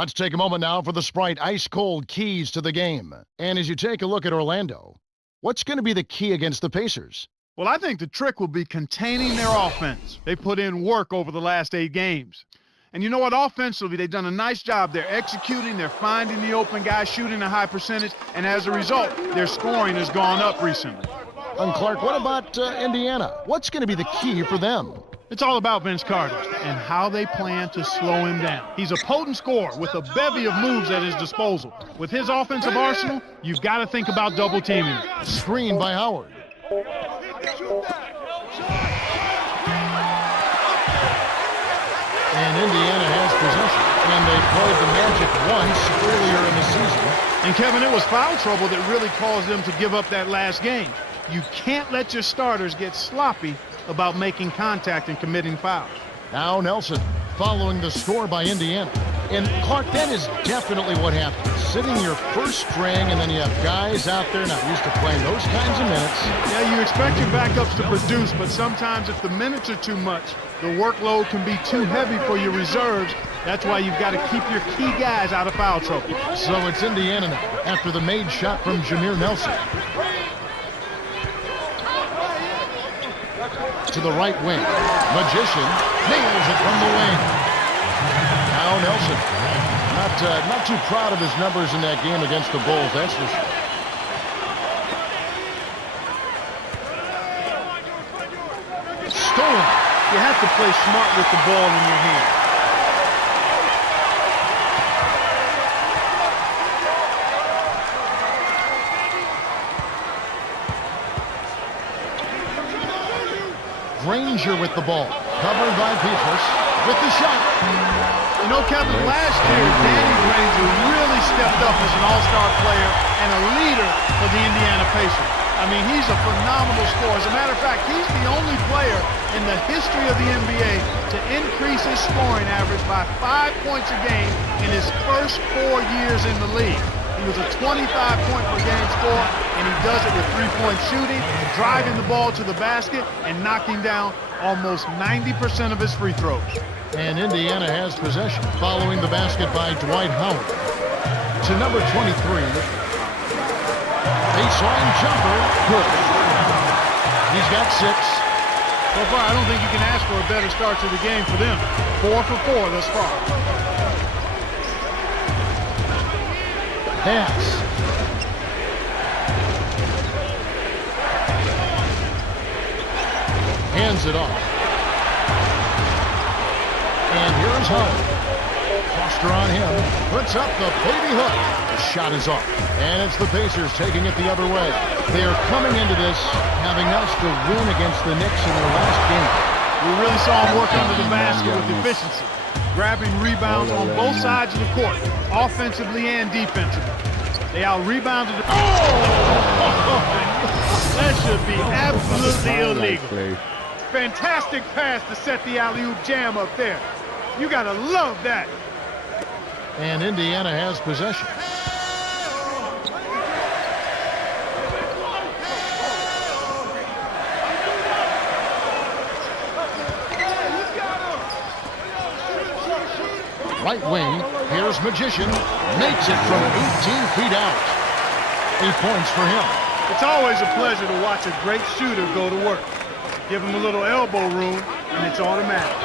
Let's take a moment now for the Sprite ice-cold keys to the game. And as you take a look at Orlando, what's going to be the key against the Pacers? Well, I think the trick will be containing their offense. They put in work over the last 8 games. And you know what? Offensively, they've done a nice job. They're executing, they're finding the open guys, shooting a high percentage, and as a result, their scoring has gone up recently. And Clark, what about Indiana? What's going to be the key for them? It's all about Vince Carter and how they plan to slow him down. He's a potent scorer with a bevy of moves at his disposal. With his offensive arsenal, you've got to think about double teaming. Screen by Howard. And Indiana has possession. And they played the Magic once earlier in the season. And Kevin, it was foul trouble that really caused them to give up that last game. You can't let your starters get sloppy about making contact and committing fouls. Now Nelson following the score by Indiana. And Clark, that is definitely what happens. Sitting your first string, and then you have guys out there not used to playing those kinds of minutes. Yeah, you expect your backups to produce, but sometimes if the minutes are too much, the workload can be too heavy for your reserves. That's why you've got to keep your key guys out of foul trouble. So it's Indiana now after the made shot from Jameer Nelson. To the right wing. Magician nails it from the wing. Now Nelson. Not too proud of his numbers in that game against the Bulls, that's for sure. Stolen. You have to play smart with the ball in your hand. Granger with the ball. Covered by Petrus with the shot. You know, Kevin, last year, Danny Granger really stepped up as an all-star player and a leader for the Indiana Pacers. I mean, he's a phenomenal scorer. As a matter of fact, he's the only player in the history of the NBA to increase his scoring average by 5 points a game in his first 4 years in the league. He was a 25-point-per-game scorer, and he does it with three-point shooting, driving the ball to the basket, and knocking down almost 90% of his free throws. And Indiana has possession following the basket by Dwight Howard. To number 23. Baseline jumper. Good. He's got 6. So far, I don't think you can ask for a better start to the game for them. 4 for 4 thus far. Pass. Hands it off. And here's Howard. Foster on him. Puts up the baby hook. The shot is off. And it's the Pacers taking it the other way. They are coming into this having us to win against the Knicks in their last game. We really saw him work under the basket with efficiency, grabbing rebounds on both sides of the court, offensively and defensively. They out-rebounded. That should be absolutely illegal. Fantastic pass to set the alley-oop jam up there. You gotta love that. And Indiana has possession. Right wing, here's Magician, makes it from 18 feet out. 8 points for him. It's always a pleasure to watch a great shooter go to work. Give him a little elbow room, and it's automatic.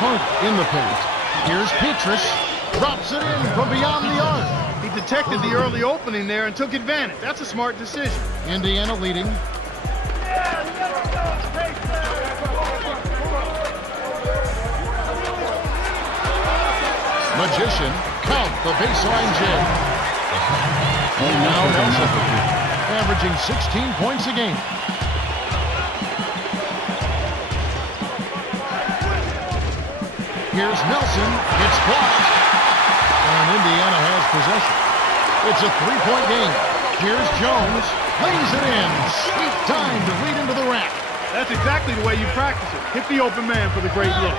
Hunt in the paint. Here's Petrus, drops it in from beyond the arc. He detected the early opening there and took advantage. That's a smart decision. Indiana leading. Magician, count the baseline jam. And now Nelson, averaging 16 points a game. Here's Nelson, it's blocked. And Indiana has possession. It's a 3-point game. Here's Jones, lays it in. Sweet time to lead into the rack. That's exactly the way you practice it. Hit the open man for the great look.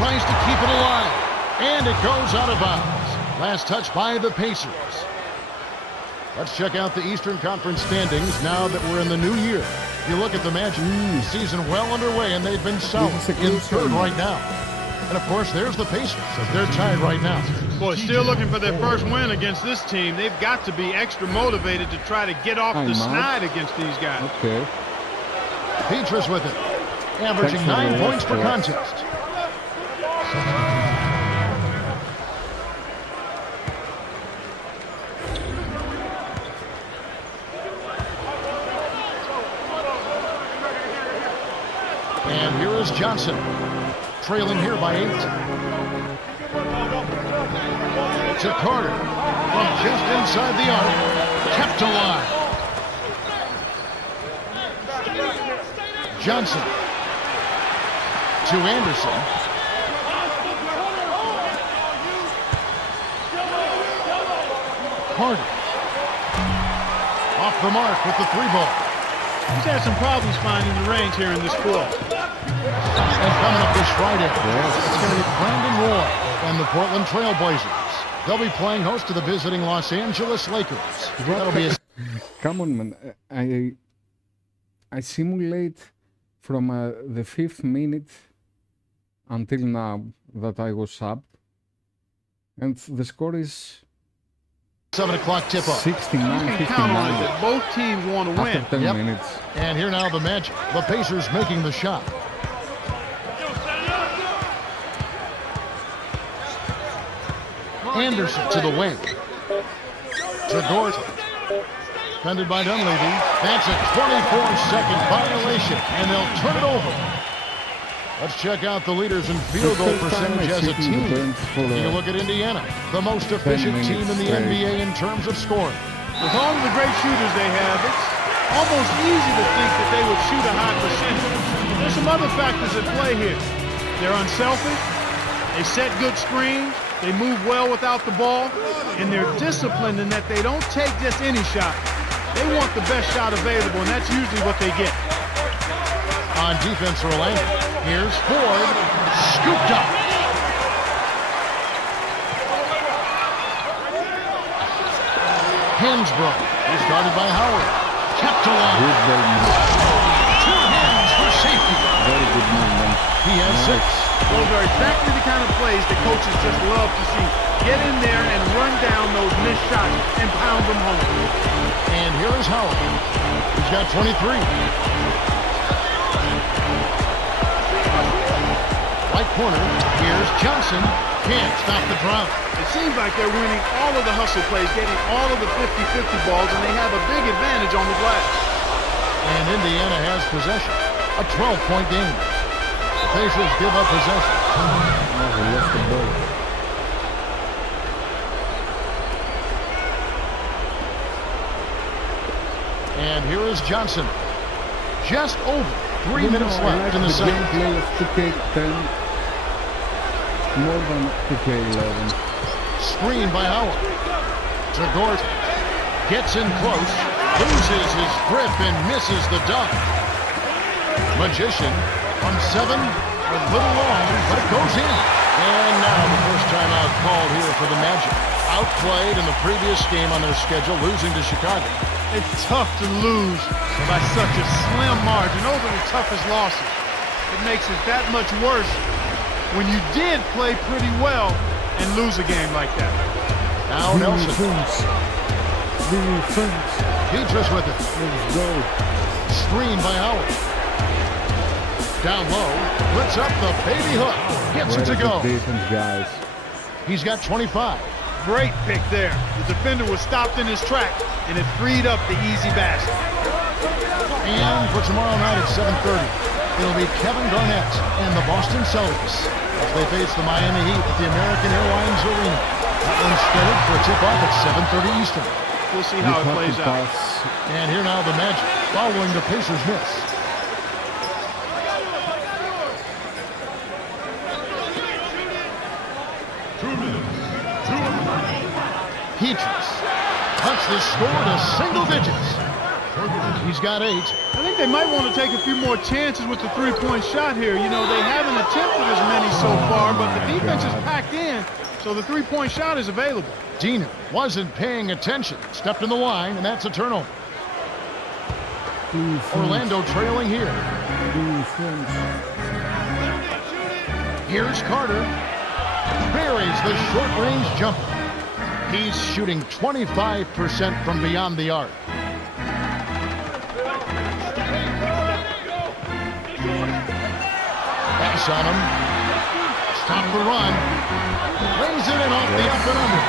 Tries to keep it alive, and it goes out of bounds. Last touch by the Pacers. Let's check out the Eastern Conference standings now that we're in the new year. You look at the Magic, season well underway, and they've been solid in third right now. And, of course, there's the Pacers. They're tied right now. Boy, still looking for their first win against this team. They've got to be extra motivated to try to get off the snide against these guys. Okay. Petrus with it, averaging 9 points per contest. And here is Johnson, trailing here by 8. To Carter, from just inside the arc, kept alive. Johnson to Anderson. Carter off the mark with the 3-ball. He's had some problems finding the range here in this quarter. And coming up this Friday, it's going to be Brandon Roy and the Portland Trail Blazers. They'll be playing host to the visiting Los Angeles Lakers. That'll be a... Come on, man. I simulate from the 5th minute until now that I was up. And the score is 7 o'clock tip-off. 69-59. Both teams want to win. After 10 minutes. And here now the Magic. The Pacers making the shot. Anderson to the wing. To Gordon. Defended by Dunleavy. That's a 24-second violation, and they'll turn it over. Let's check out the leaders in field goal percentage as a team. You look at Indiana, the most efficient team in the NBA in terms of scoring. With all of the great shooters they have, it's almost easy to think that they would shoot a high percentage. There's some other factors at play here. They're unselfish, they set good screens, they move well without the ball, and they're disciplined in that they don't take just any shot. They want the best shot available, and that's usually what they get. On defense, Orlando. Here's Ford, scooped up. Hands broke. He started by Howard. Kept alive. 2 hands for safety. Very good movement. He has 6. Those are exactly the kind of plays that coaches just love to see. Get in there and run down those missed shots and pound them home. And here is Howard. He's got 23. Right corner. Here's Johnson. Can't stop the drop. It seems like they're winning all of the hustle plays, getting all of the 50-50 balls, and they have a big advantage on the glass. And Indiana has possession. A 12-point game. The Pacers give up possession. They lost the ball. And here is Johnson. Just over 3 minutes left in the second. Gameplay of 2K10 more than 2K11. Screen by Howard. To Gordon. Gets in close. Loses his grip and misses the dunk. Magician from 7. A little long, but it goes in. And now the first timeout called here for the Magic. Outplayed in the previous game on their schedule, losing to Chicago. It's tough to lose by such a slim margin. Those are the toughest losses. It makes it that much worse when you did play pretty well and lose a game like that. Now Nelson. Petrus with it. Let's go. Screen by Howard. Down low. Puts up the baby hook. Gets it to go. Defense, guys. He's got 25. Great pick there. The defender was stopped in his track, and it freed up the easy basket. And for tomorrow night at 7:30, it'll be Kevin Garnett and the Boston Celtics as they face the Miami Heat at the American Airlines Arena. That one's scheduled for a tip-off at 7:30 Eastern. We'll see how it plays out. And here now the Magic following the Pacers' miss. Petrus cuts this score to single digits. He's got 8. I think they might want to take a few more chances with the three-point shot here. You know, they haven't attempted as many so far, but the defense is packed in, so the three-point shot is available. Diener wasn't paying attention. Stepped in the line, and that's a turnover. Orlando trailing here. Here's Carter. Buries the short-range jumper. He's shooting 25% from beyond the arc. Pass on him. Stop the run. Lays it in off the up and under.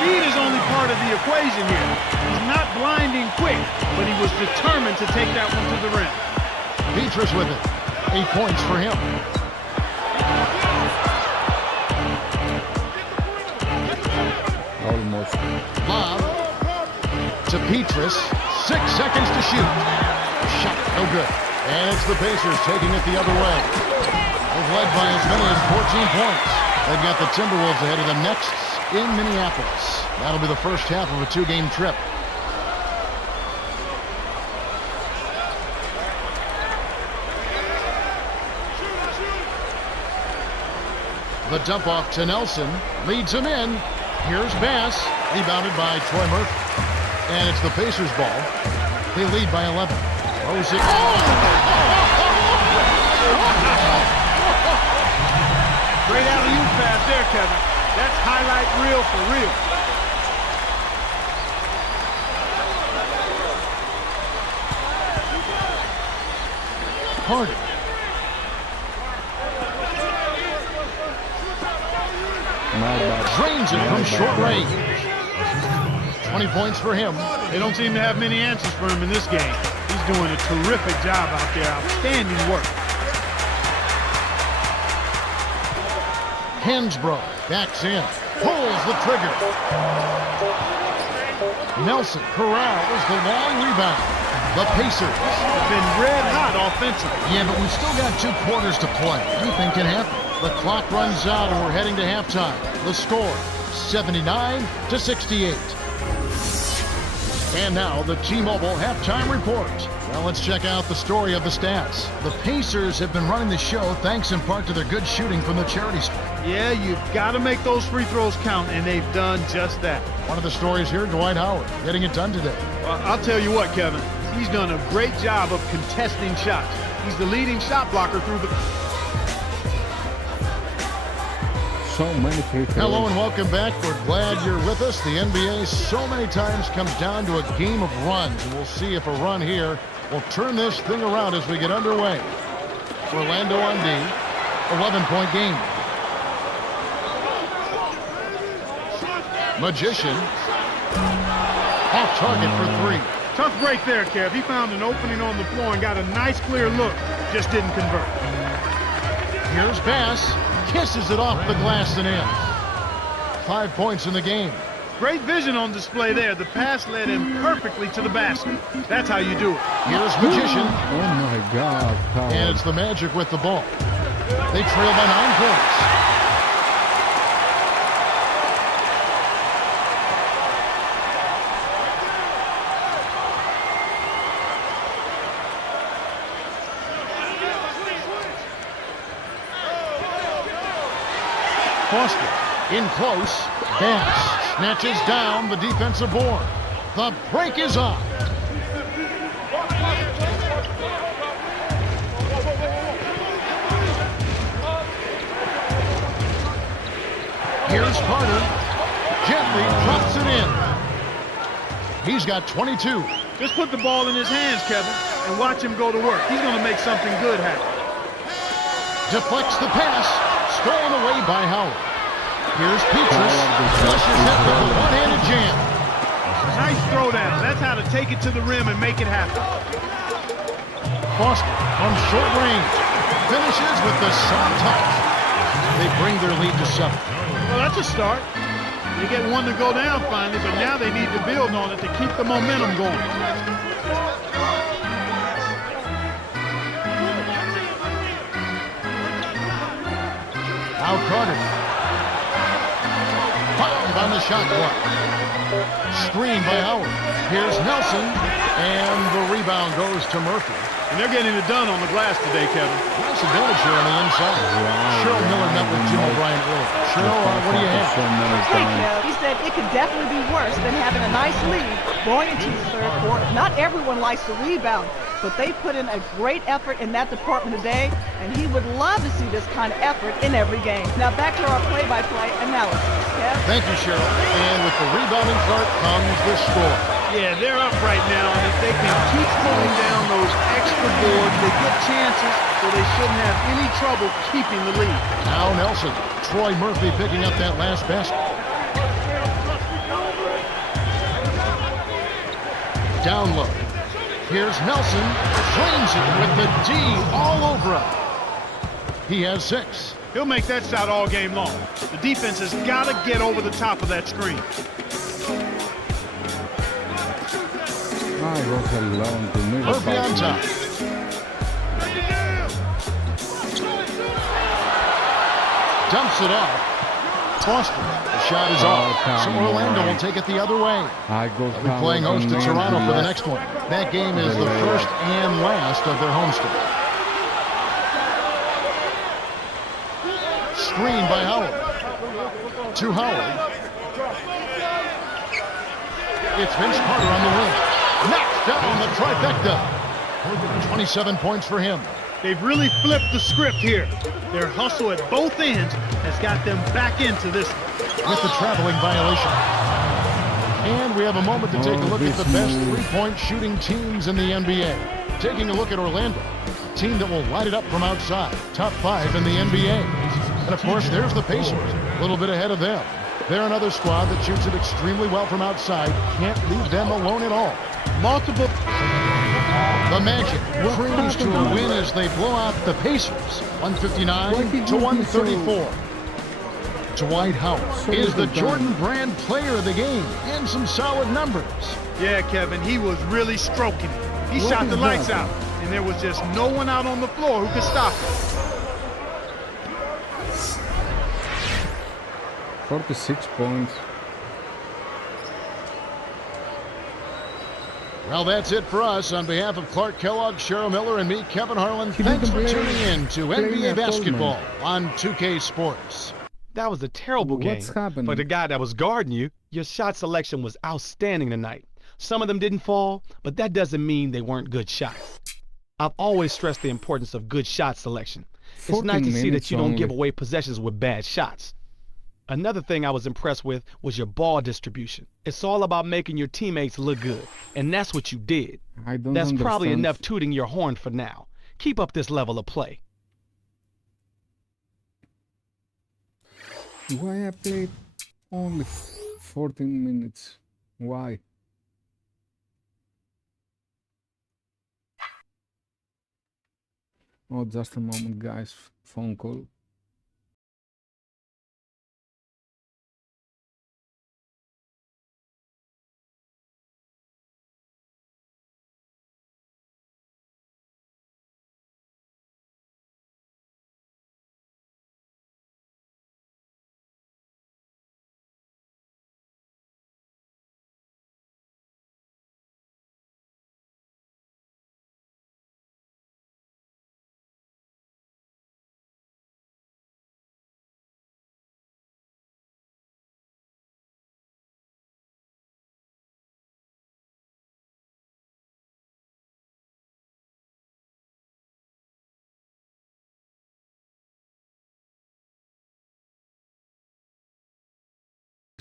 Speed is only part of the equation here. He's not blinding quick, but he was determined to take that one to the rim. Petrus with it. 8 points for him. Almost. Lob to Petrus. 6 seconds to shoot. Shot no good. And it's the Pacers taking it the other way. They've led by as many as 14 points. They've got the Timberwolves ahead of them next in Minneapolis. That'll be the first half of a 2-game trip. The dump off to Nelson. Leads him in. Here's Bass. Rebounded by Troy Murphy. And it's the Pacers ball. They lead by 11. Throws it. Great alley-oop pass there, Kevin. That's highlight reel for real. Carter. Drains it from short range. 20 points for him. They don't seem to have many answers for him in this game. He's doing a terrific job out there. Outstanding work. Hansbrough backs in. Pulls the trigger. Nelson corrals the long rebound. The Pacers have been red hot offensively. Yeah, but we've still got 2 quarters to play. Anything can happen. The clock runs out and we're heading to halftime. The score, 79-68. And now the T-Mobile halftime report. Well, let's check out the story of the stats. The Pacers have been running the show thanks in part to their good shooting from the charity stripe. Yeah, you've got to make those free throws count, and they've done just that. One of the stories here, Dwight Howard, getting it done today. Well, I'll tell you what, Kevin. He's done a great job of contesting shots. He's the leading shot blocker through the... So many free throws. Hello and welcome back. We're glad you're with us. The NBA so many times comes down to a game of runs, and we'll see if a run here will turn this thing around as we get underway. Orlando on D, 11-point game. Magician, off target for 3. Tough break there, Kev. He found an opening on the floor and got a nice clear look. Just didn't convert. Here's Bass. Kisses it off the glass and in. 5 points in the game. Great vision on display there. The pass led him perfectly to the basket. That's how you do it. Here's Magician. Oh my God. Howard. And it's the Magic with the ball. They trail by 9 points. Foster in close. Bass snatches down the defensive board. The break is on. Here's Carter. Gently drops it in. He's got 22. Just put the ball in his hands, Kevin, and watch him go to work. He's going to make something good happen. Deflects the pass. Stolen away by Howard. Here's Petrus. Flushes it with a one-handed jam. Nice throwdown. That's how to take it to the rim and make it happen. Foster from short range. Finishes with the soft touch. They bring their lead to 7. Well, that's a start. They get one to go down finally, but now they need to build on it to keep the momentum going. Now Carter. 5 on the shot clock. Screen by Howard. Here's Nelson. And the rebound goes to Murphy. And they're getting it done on the glass today, Kevin. Nice advantage here on the inside. Cheryl Miller met with Jim O'Brien earlier. Cheryl, what do you have? Hey, Kev, he said it could definitely be worse than having a nice lead going into the third quarter. Not everyone likes to rebound, but they put in a great effort in that department today, and he would love to see this kind of effort in every game. Now back to our play-by-play analysis. Kev? Thank you, Cheryl. And with the rebounding cart comes the score. Yeah, they're up right now, and if they can keep pulling down those extra boards, they get chances, so they shouldn't have any trouble keeping the lead. Now Nelson. Troy Murphy picking up that last basket. Down low. Here's Nelson. Flings it with the D all over him. He has 6. He'll make that shot all game long. The defense has got to get over the top of that screen. I was alone to me. Murphy on top. Dumps it out. Foster. The shot is off. So Orlando will take it the other way. They'll be playing host to Toronto for the next one. That game is the first and last of their homestand. Screen by Howard. To Howard. It's Vince Carter on the wing. Knocks down the trifecta. 27 points for him. They've really flipped the script here. Their hustle at both ends has got them back into this with the traveling violation. And we have a moment to take a look at the best three-point shooting teams in the NBA. Taking a look at Orlando, a team that will light it up from outside, top 5 in the NBA. And of course, there's the Pacers, a little bit ahead of them. They're another squad that shoots it extremely well from outside. Can't leave them alone at all. multiple. The Magic cruise to a win as they blow out the Pacers, 159 to 134. Dwight Howard is the Jordan Brand player of the game, and some solid numbers. Yeah, Kevin, he was really stroking it. He shot the lights out, and there was just no one out on the floor who could stop him. 46 points. Well, that's it for us. On behalf of Clark Kellogg, Cheryl Miller, and me, Kevin Harlan, thanks for tuning in to NBA Basketball on 2K Sports. That was a terrible game. What's happening? For the guy that was guarding you, your shot selection was outstanding tonight. Some of them didn't fall, but that doesn't mean they weren't good shots. I've always stressed the importance of good shot selection. It's nice to see that you don't give away possessions with bad shots. Another thing I was impressed with was your ball distribution. It's all about making your teammates look good, and that's what you did. That's probably enough tooting your horn for now. Keep up this level of play. Why I played only 14 minutes? Why? Oh, just a moment, guys. Phone call.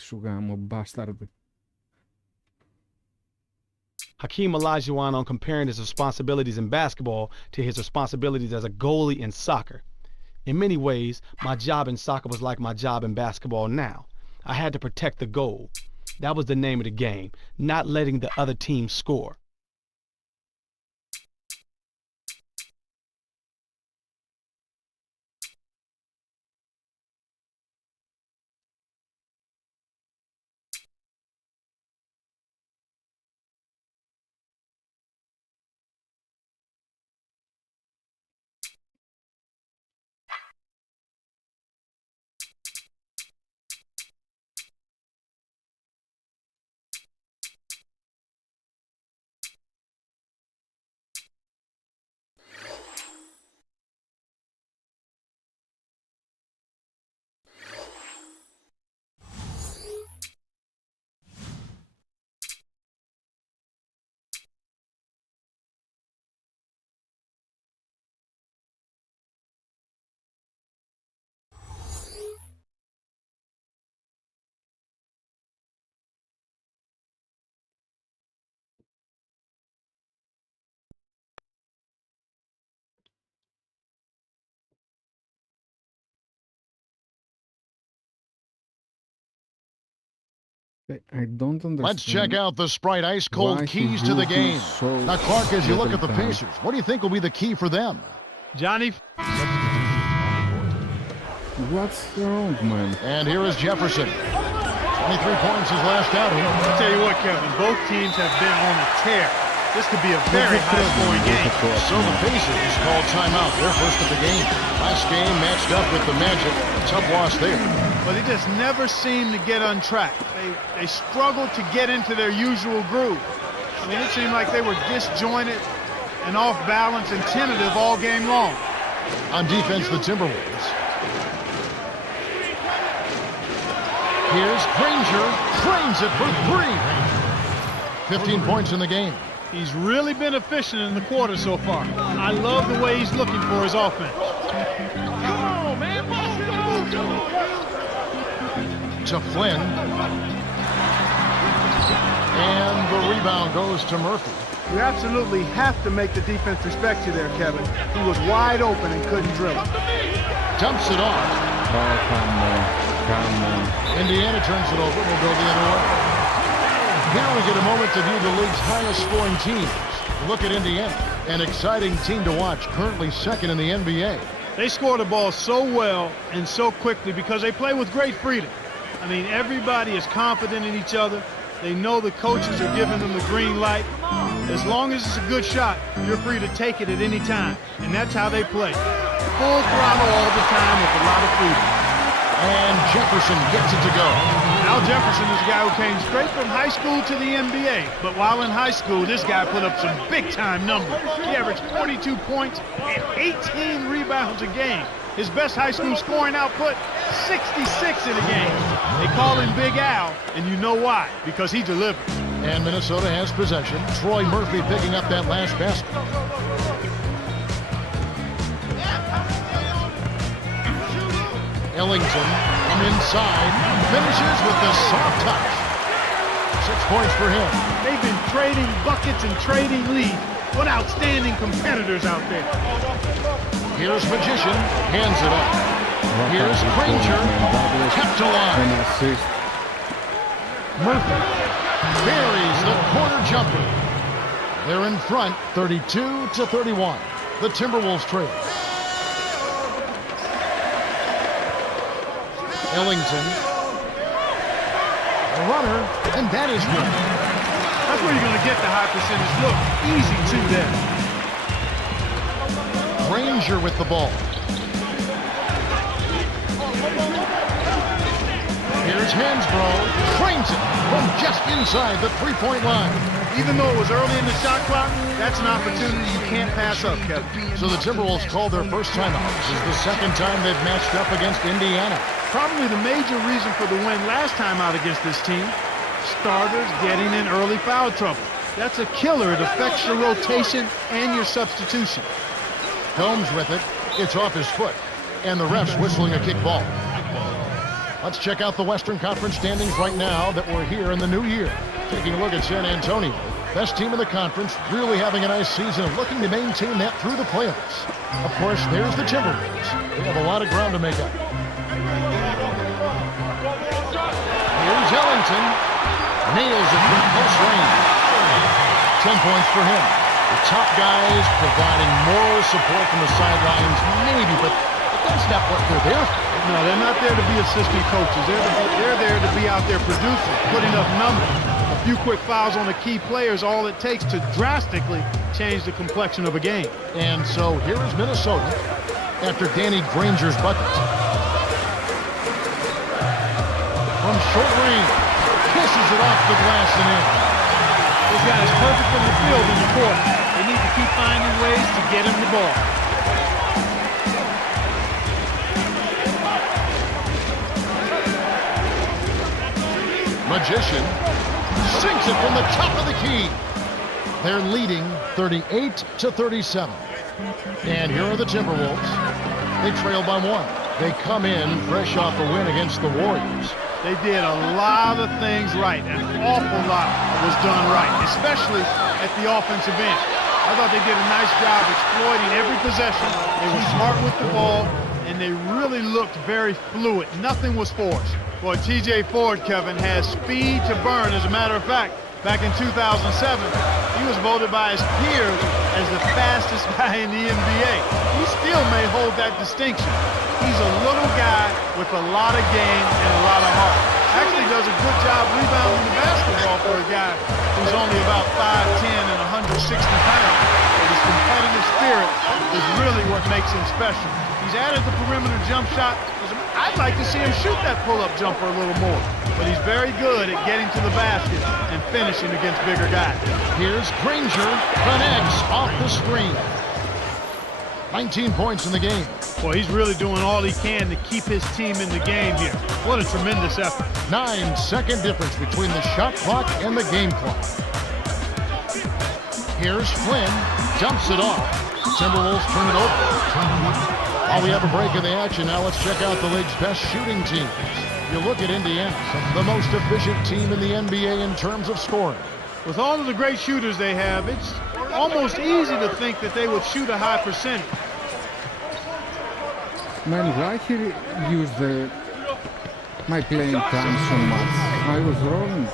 Σου γάμο, bastard. Hakeem Olajuwon on comparing his responsibilities in basketball to his responsibilities as a goalie in soccer. In many ways, my job in soccer was like my job in basketball now. I had to protect the goal. That was the name of the game, not letting the other team score. I don't understand. Let's check out the Sprite Ice Cold why keys he to the uses game. so Now, Clark, as you look at the little time. Pacers, what do you think will be the key for them? Johnny, What's wrong, man? And here is Jefferson. 23 points his last outing. I'll tell you what, Kevin, both teams have been on a tear. This could be a very high-scoring game. So the Pacers called timeout. They're first of the game. Last game matched up with the Magic. Tough loss there. But they just never seem to get untracked. They struggled to get into their usual groove. I mean, it seemed like they were disjointed and off balance and tentative all game long. On defense, the Timberwolves. Here's Granger. Frames it for three. 15 points in the game. He's really been efficient in the quarter so far. I love the way he's looking for his offense. To Flynn. And the rebound goes to Murphy. You absolutely have to make the defense respect you there, Kevin. He was wide open and couldn't dribble. Dumps it off. Oh, come on. Indiana turns it over. We'll go the other way. Here we get a moment to view the league's highest scoring teams. Look at Indiana, an exciting team to watch, currently second in the NBA. They score the ball so well and so quickly because they play with great freedom. I mean, everybody is confident in each other. They know the coaches are giving them the green light. As long as it's a good shot, you're free to take it at any time. And that's how they play. Full throttle all the time with a lot of freedom. And Jefferson gets it to go. Al Jefferson is a guy who came straight from high school to the NBA. But while in high school, this guy put up some big-time numbers. He averaged 42 points and 18 rebounds a game. His best high school scoring output, 66 in a game. They call him Big Al, and you know why, because he delivers. And Minnesota has possession. Troy Murphy picking up that last basket. Ellington from inside, finishes with the soft touch. 6 points for him. They've been trading buckets and trading leads. What outstanding competitors out there. Here's Magician, hands it off. Here's Granger, kept alive. An assist. Murphy buries the corner jumper. They're in front, 32-31. The Timberwolves trail. Ellington, a runner, and that is good. That's where you're going to get the high percentage look. Easy two there. Granger with the ball. Here's Hansbrough, frames it from just inside the three-point line. Even though it was early in the shot clock, that's an opportunity you can't pass up, Kevin. So the Timberwolves called their first timeout. This is the second time they've matched up against Indiana. Probably the major reason for the win last time out against this team, starters getting in early foul trouble. That's a killer. It affects your rotation and your substitution. Combs with it. It's off his foot. And the ref's whistling a kick ball. Let's check out the Western Conference standings right now that we're here in the new year. Taking a look at San Antonio. Best team in the conference, really having a nice season and looking to maintain that through the playoffs. Of course, there's the Timberwolves. They have a lot of ground to make up. Here's Ellington. Nails it from close range. 10 points for him. The top guys providing moral support from the sidelines, maybe, but that's not what they're there for. No, they're not there to be assistant coaches. They're there to be out there producing, putting up numbers. A few quick fouls on the key players, all it takes to drastically change the complexion of a game. And so here is Minnesota after Danny Granger's bucket. From short range, kisses it off the glass and in. This guy is perfect from the field in the quarter. They need to keep finding ways to get him the ball. Magician sinks it from the top of the key. They're leading 38-37. And here are the Timberwolves. They trail by one. They come in fresh off a win against the Warriors. They did a lot of things right. An awful lot was done right, especially at the offensive end. I thought they did a nice job exploiting every possession. They were smart with the ball, and they really looked very fluid. Nothing was forced. Boy, T.J. Ford, Kevin, has speed to burn. As a matter of fact, back in 2007, he was voted by his peers as the fastest guy in the NBA. He still may hold that distinction. He's a little guy with a lot of game and a lot of heart. Actually does a good job rebounding the basketball for a guy who's only about 5'10 and 160 pounds. But his competitive spirit is really what makes him special. He's added the perimeter jump shot. I'd like to see him shoot that pull-up jumper a little more. But he's very good at getting to the basket and finishing against bigger guys. Here's Granger, connects off the screen. 19 points in the game. Well, he's really doing all he can to keep his team in the game here. What a tremendous effort. 9-second difference between the shot clock and the game clock. Here's Flynn, dumps it off. Timberwolves turn it over. While we have a break in the action, now let's check out the league's best shooting teams. You look at Indiana, the most efficient team in the NBA in terms of scoring. With all of the great shooters they have, it's almost easy to think that they would shoot a high percentage. Man, why he used my playing time so much? I was wrong.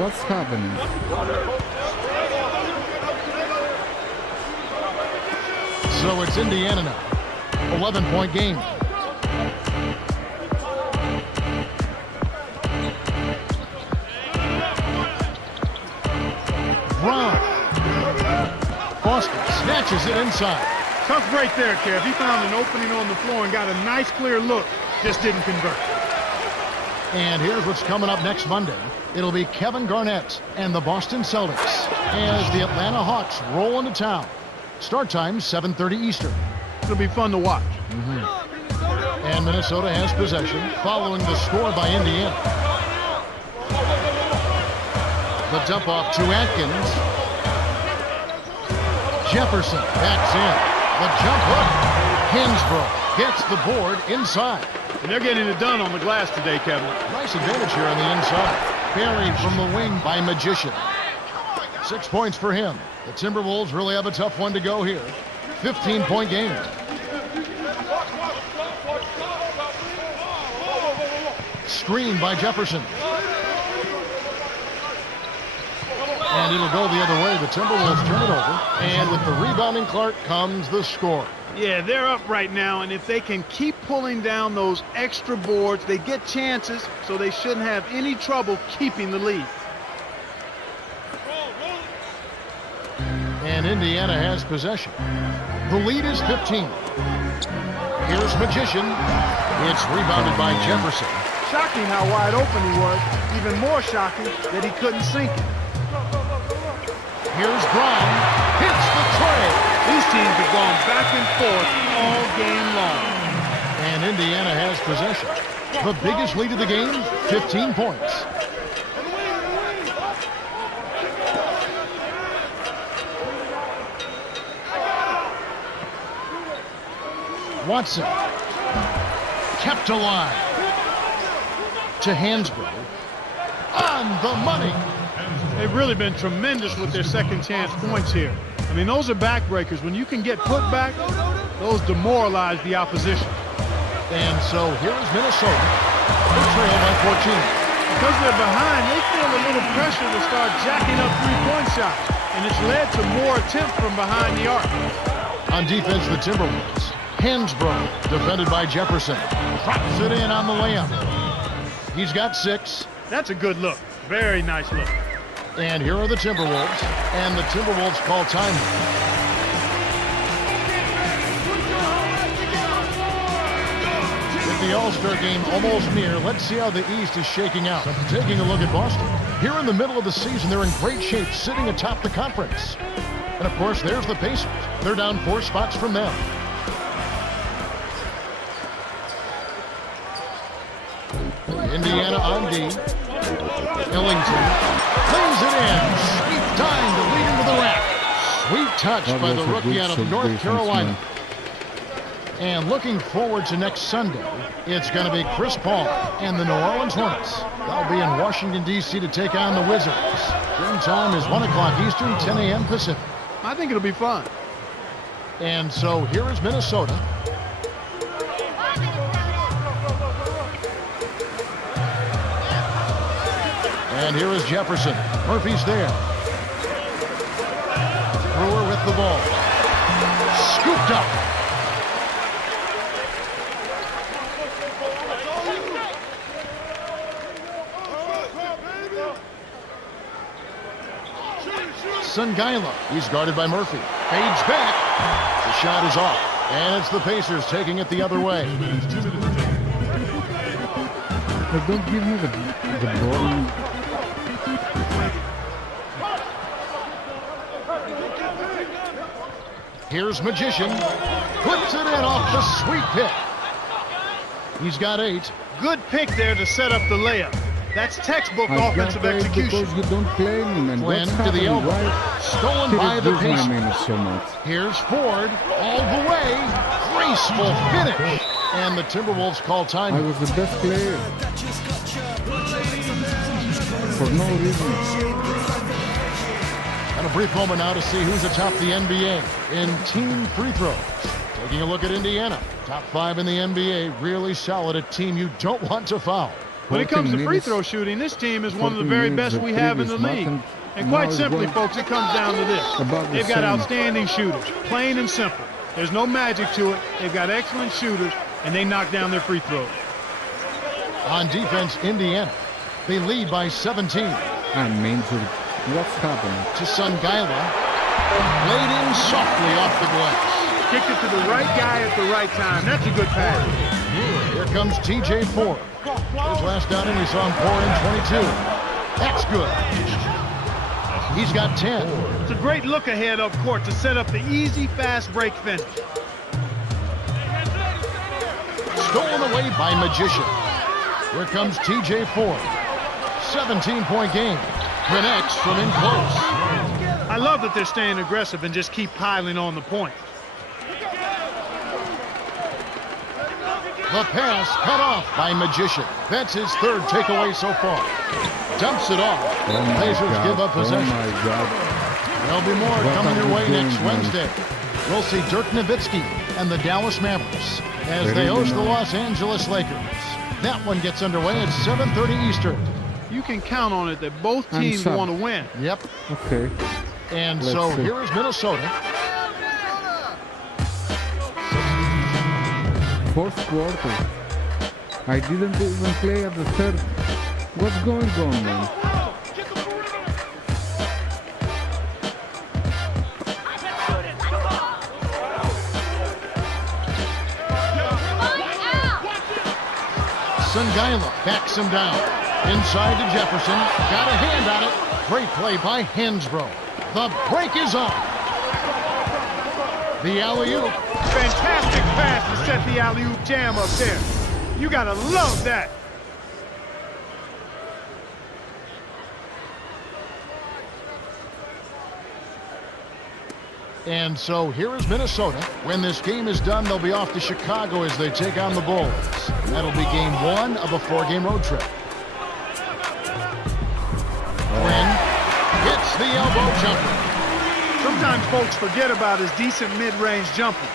What's happening? So it's Indiana now. 11-point game. Brown. Boston snatches it inside. Tough break there, Kev. He found an opening on the floor and got a nice clear look. Just didn't convert. And here's what's coming up next Monday. It'll be Kevin Garnett and the Boston Celtics as the Atlanta Hawks roll into town. Start time, 7:30 Eastern. It'll be fun to watch. And Minnesota has possession following the score by Indiana. The dump off to Atkins. Jefferson backs in. The jump hook. Hinsbrough gets the board inside. And they're getting it done on the glass today, Kevin. Nice advantage here on the inside. Buried from the wing by Magician. 6 points for him. The Timberwolves really have a tough one to go here. 15-point game. Screen by Jefferson. And it'll go the other way. The Timberwolves turn it over. And with the rebounding Clark comes the score. Yeah, they're up right now, and if they can keep pulling down those extra boards, they get chances, so they shouldn't have any trouble keeping the lead. And Indiana has possession. The lead is 15. Here's Magician. It's rebounded by Jefferson. Shocking how wide open he was. Even more shocking that he couldn't sink it. Here's Brown. Hits the tray. These teams have gone back and forth all game long. And Indiana has possession. The biggest lead of the game, 15 points. Watson kept alive to Hansbrough on the money. They've really been tremendous with their second chance points here. I mean, those are backbreakers. When you can get put back, those demoralize the opposition. And so here's Minnesota. They trail by 14. Because they're behind, they feel a little pressure to start jacking up three-point shots. And it's led to more attempts from behind the arc. On defense, the Timberwolves. Hansbrough, defended by Jefferson. Drops it in on the layup. He's got 6. That's a good look. Very nice look. And here are the Timberwolves. And the Timberwolves call time. With the All-Star game almost near, let's see how the East is shaking out. Taking a look at Boston. Here in the middle of the season, they're in great shape, sitting atop the conference. And of course, there's the Pacers. They're down 4 spots from them. Indiana on D. Ellington lays it in. Sweet time to lead into the rack. Sweet touch by the rookie out of North Carolina. And looking forward to next Sunday, it's going to be Chris Paul and the New Orleans Hornets. They'll be in Washington, D.C. to take on the Wizards. Game time is 1 o'clock Eastern, 10 a.m. Pacific. I think it'll be fun. And so here is Minnesota. And here is Jefferson. Murphy's there. Brewer with the ball. Scooped up. Sungaila. He's guarded by Murphy. Fades back. The shot is off. And it's the Pacers taking it the other way. But don't give me the ball. Here's Magician. Puts it in off the sweet pick. He's got 8. Good pick there to set up the layup. That's textbook I offensive got paid execution. because you don't play me, man. Flynn What's to the happening? elbow. Why Stolen did by it the lose my Pacers. minutes so much? Here's Ford all the way. Graceful finish. And the Timberwolves call I time. was the best player. For no reason. And a brief moment now to see who's atop the NBA in team free throws. Taking a look at Indiana. Top 5 in the NBA. Really solid. A team you don't want to foul. When it comes to 14 free minutes. throw shooting, this team is one of the 14 very minutes best of we have in the previous league. month, And now quite it's simply, going folks, it comes down to this. about the They've got same. outstanding shooters, plain and simple. There's no magic to it. They've got excellent shooters, and they knock down their free throws. On defense, Indiana. They lead by 17. I'm injured. What's happening? To Sungaila. Laid in softly off the glass. Kicked it to the right guy at the right time. That's a good pass. Here comes TJ Ford. His last outing, we saw him pour in 22. That's good. He's got 10. It's a great look ahead up court to set up the easy, fast break finish. Stolen away by Magician. Here comes TJ Ford. 17-point game. Connects from in close. I love that they're staying aggressive and just keep piling on the point. The pass cut off by Magician. That's his 3rd takeaway so far. Dumps it off. Oh my Pacers God. give up possession. Oh my God. There'll be more What coming are your you way doing, next man? Wednesday. We'll see Dirk Nowitzki and the Dallas Mavericks as Very they host the nice. Los Angeles Lakers. That one gets underway at 7:30 Eastern. You can count on it that both I'm teams sub. want to win. Yep. Okay. And Let's so see. here is Minnesota. Fourth quarter. I didn't even play at the 3rd. What's going on, man? Sungaila backs him down. Inside to Jefferson. Got a hand on it. Great play by Hansbrough. The break is on. The alley-oop. Fantastic pass to set the alley-oop jam up there. You gotta love that. And so here is Minnesota. When this game is done, they'll be off to Chicago as they take on the Bulls. That'll be game 1 of a 4-game road trip. Quinn hits the elbow jumper. Sometimes folks forget about his decent mid-range jumper.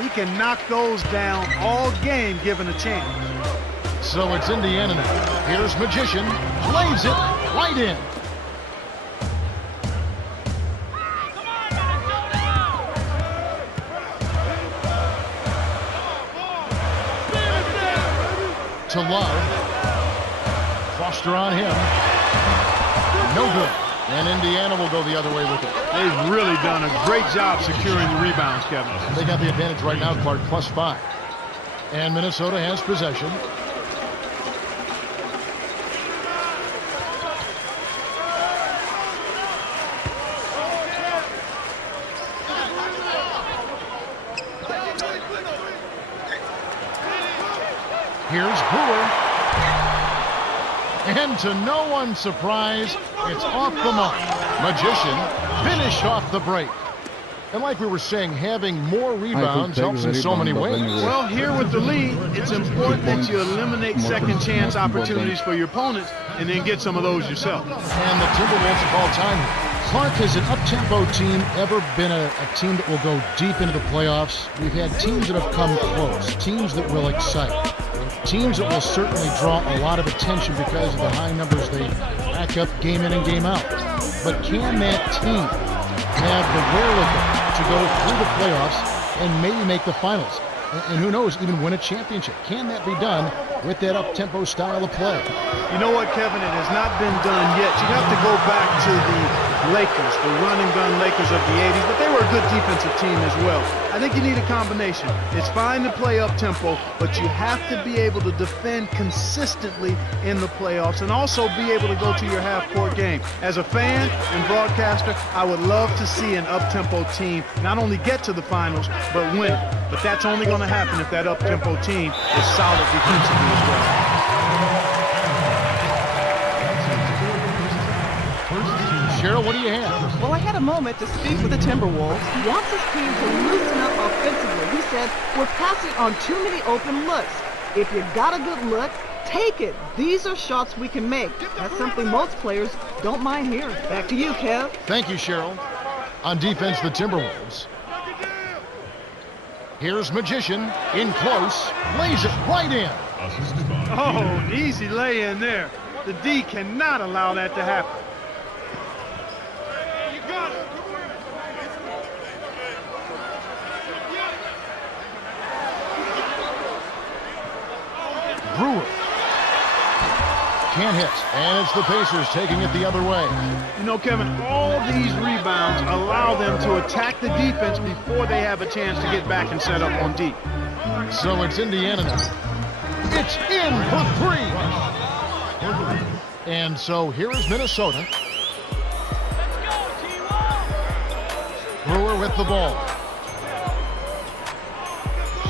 He can knock those down all game given a chance. So it's Indiana now. Here's Magician. Plays it right in. To Love. Foster on him. No good. And Indiana will go the other way with it. They've really done a great job securing the rebounds, Kevin. They got the advantage right now, Clark, +5. And Minnesota has possession. Here's Brewer. And to no one's surprise, it's off the mark. Magician finished off the break. And like we were saying, having more rebounds take helps the in so many rebound, but ways. anyway. Well, here with the lead, it's important that you eliminate second chance opportunities for your opponents and then get some of those yourself. And the Timberwolves call time. Clark, has an up-tempo team ever been a team that will go deep into the playoffs? We've had teams that have come close, teams that will excite, teams that will certainly draw a lot of attention because of the high numbers they rack up game in and game out. But can that team have the wherewithal to go through the playoffs and maybe make the finals? And who knows, even win a championship? Can that be done with that up-tempo style of play? You know what, Kevin? It has not been done yet. You have to go back to the Lakers, the run-and-gun Lakers of the 80s, but they were a good defensive team as well. I think you need a combination. It's fine to play up-tempo, but you have to be able to defend consistently in the playoffs and also be able to go to your half-court game. As a fan and broadcaster, I would love to see an up-tempo team not only get to the finals, but win. But that's only going to happen if that up-tempo team is solid defensively as well. Cheryl, what do you have? Well, I had a moment to speak with the Timberwolves. He wants his team to loosen up offensively. He said, we're passing on too many open looks. If you got a good look, take it. These are shots we can make. That's something most players don't mind hearing. Back to you, Kev. Thank you, Cheryl. On defense, the Timberwolves. Here's Magician in close, lays it right in. Oh, easy lay in there. The D cannot allow that to happen. Brewer can't hit, and it's the Pacers taking it the other way. You know, Kevin, all these rebounds allow them to attack the defense before they have a chance to get back and set up on D. So it's Indiana now. It's in for three. And so here is Minnesota. Brewer with the ball.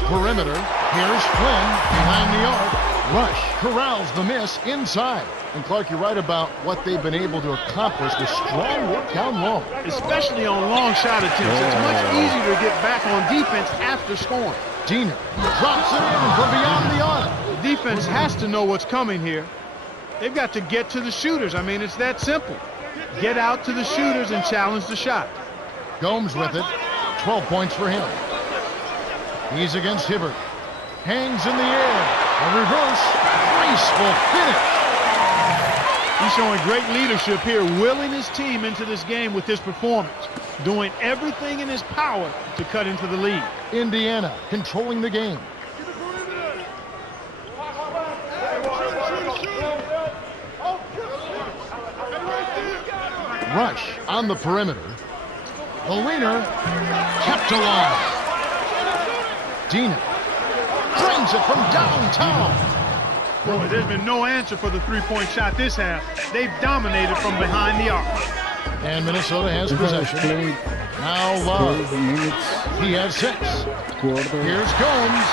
Perimeter. Here's Flynn behind the arc. Rush corrals the miss inside. And Clark, you're right about what they've been able to accomplish with strong work down low. Especially on long shot attempts. It's much easier to get back on defense after scoring. Diener drops it in from beyond the arc. The defense has to know what's coming here. They've got to get to the shooters. I mean, it's that simple. Get out to the shooters and challenge the shot. Gomes with it. 12 points for him. He's against Hibbert. Hangs in the air. A reverse. Graceful finish. He's showing great leadership here, willing his team into this game with his performance, doing everything in his power to cut into the lead. Indiana controlling the game. Rush on the perimeter. The leader kept alive. Diener drains it from downtown. Boy, there's been no answer for the three-point shot this half. They've dominated from behind the arc. And Minnesota has possession. Now Love. He has 6. Here's Gomes.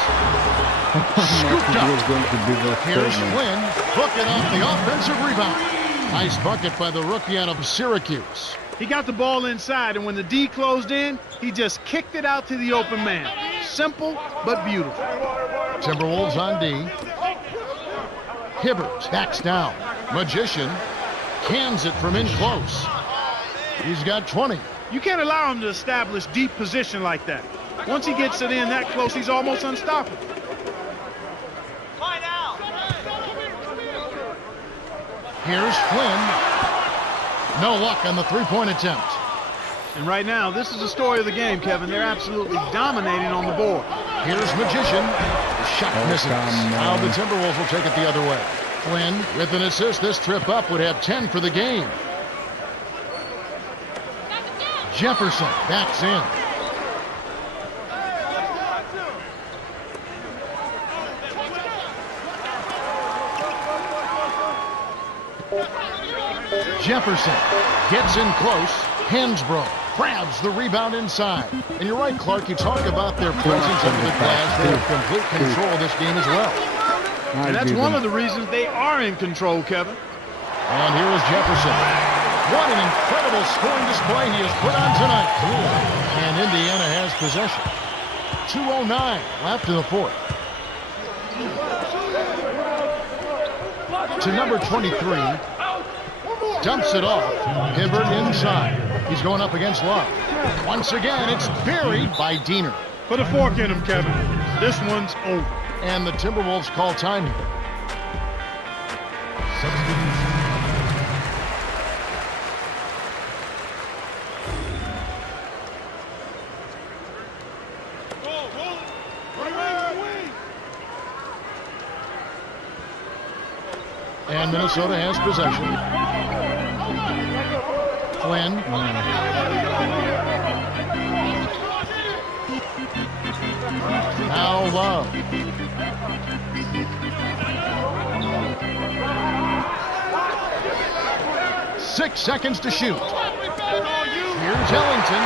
Scooped up. Here's Flynn. Booking off the offensive rebound. Nice bucket by the rookie out of Syracuse. He got the ball inside, and when the D closed in, he just kicked it out to the open man. Simple, but beautiful. Timberwolves on D. Hibbert backs down. Magician cans it from in close. He's got 20. You can't allow him to establish deep position like that. Once he gets it in that close, he's almost unstoppable. Here's Flynn. No luck on the three-point attempt. And right now, this is the story of the game, Kevin. They're absolutely dominating on the board. Here's Magician. The shot misses. Now the Timberwolves will take it the other way. Flynn with an assist. This trip up would have 10 for the game. Jefferson backs in. Jefferson gets in close. Hansbrough grabs the rebound inside. And you're right, Clark. You talk about their presence under the glass. They have complete control of this game as well. And that's one of the reasons they are in control, Kevin. And here is Jefferson. What an incredible scoring display he has put on tonight. And Indiana has possession. 2:09 left in the fourth. To number 23. Dumps it off. Hibbert inside. He's going up against Love. Once again, it's buried by Diener. Put a fork in him, Kevin. This one's over. And the Timberwolves call time here. And Minnesota has possession. Flynn. Now Love. Six seconds to shoot. Here's Ellington.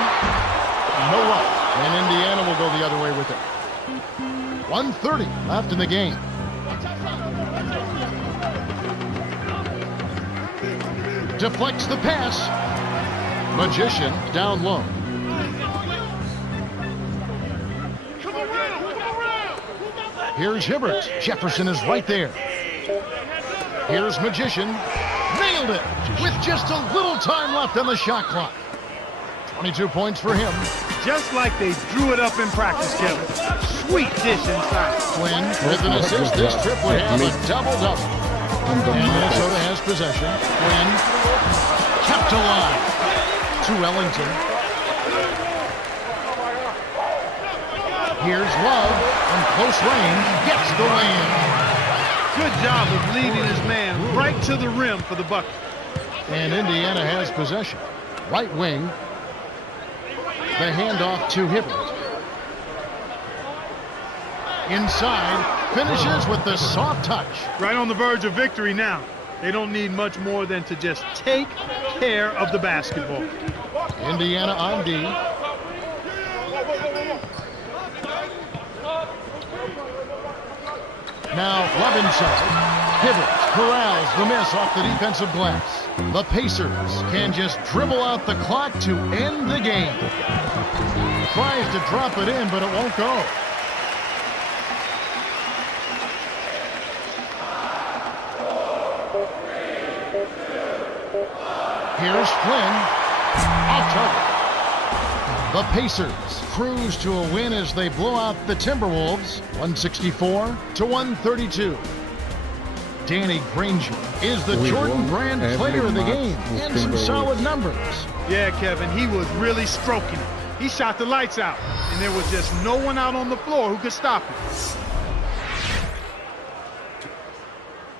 No luck. And Indiana will go the other way with it. 1:30 left in the game. Deflects the pass. Magician down low. Here's Hibbert. Jefferson is right there. Here's Magician. Nailed it with just a little time left on the shot clock. 22 points for him. Just like they drew it up in practice, Kevin. Sweet dish inside. Flynn with an assist. This trip would have a double-double. And Minnesota has possession. Flynn kept alive to Ellington. Here's Love from close range. Gets the lay-in. Good job of leading his man right to the rim for the bucket. And Indiana has possession. Right wing. The handoff to Hibbert. Inside, finishes with the soft touch. Right on the verge of victory now. They don't need much more than to just take care of the basketball. Indiana on D. Now Love inside. Hibbert corrals the miss off the defensive glass. The Pacers can just dribble out the clock to end the game. Tries to drop it in, but it won't go. Here's Flynn. Off target. The Pacers cruise to a win as they blow out the Timberwolves, 164-132. Danny Granger is the Jordan Brand player of the game and some solid numbers. Yeah, Kevin, he was really stroking it. He shot the lights out, and there was just no one out on the floor who could stop him.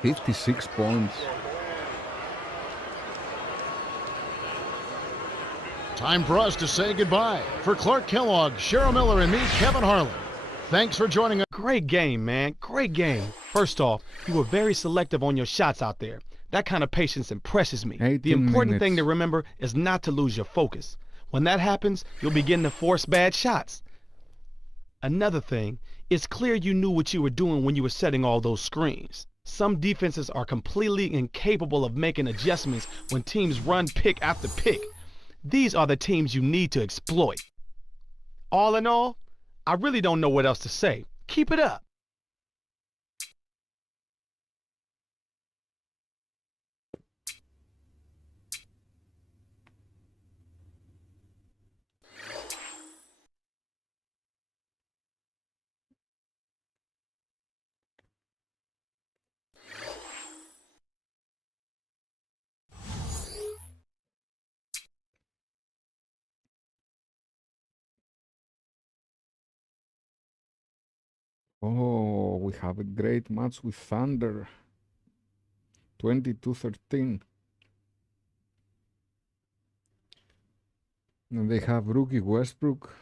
56 points. Time for us to say goodbye. For Clark Kellogg, Cheryl Miller, and me, Kevin Harlan. Thanks for joining us. Great game, man. Great game. First off, you were very selective on your shots out there. That kind of patience impresses me. The important thing to remember is not to lose your focus. When that happens, you'll begin to force bad shots. Another thing, it's clear you knew what you were doing when you were setting all those screens. Some defenses are completely incapable of making adjustments when teams run pick after pick. These are the teams you need to exploit. All in all, I really don't know what else to say. Keep it up. Oh, we have a great match with Thunder. 22-13. And they have rookie Westbrook.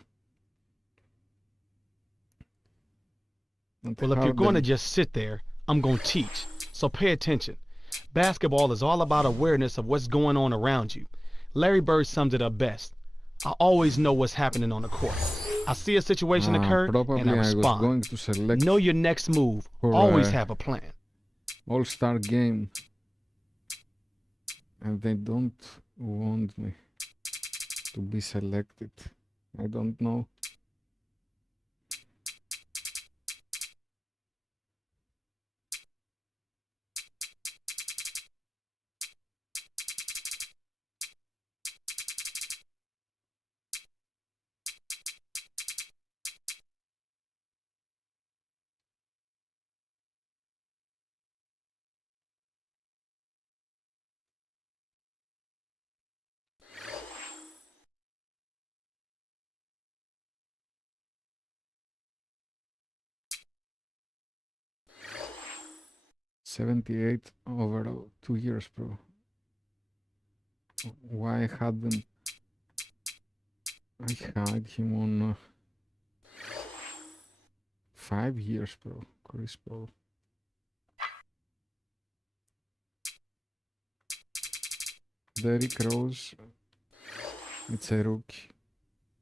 And Well, if you're going to just sit there, I'm going to teach. So pay attention. Basketball is all about awareness of what's going on around you. Larry Bird summed it up best. I always know what's happening on the court. I see a situation occur, and I respond. was going to select Know your next move. Always have a plan. All-Star game. And they don't want me to be selected. I don't know. 78 overall, 2 years, bro. Why hadn't I had him on 5 years, bro? Chris Paul. Derrick Rose, it's a rookie.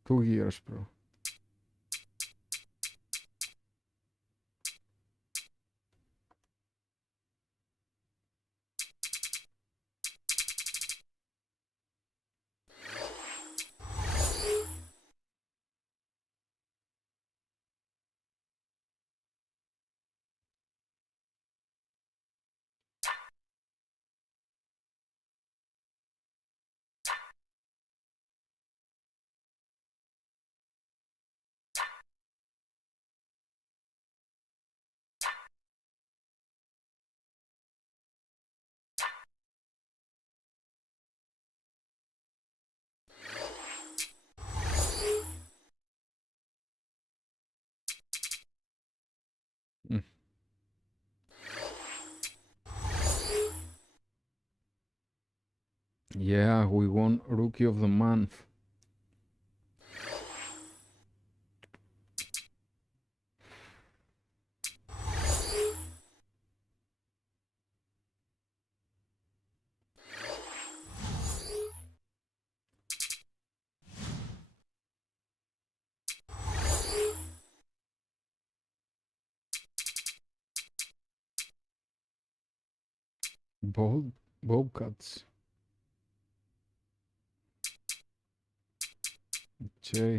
2 years, bro. Yeah, we won Rookie of the Month. Bobcats. Jay.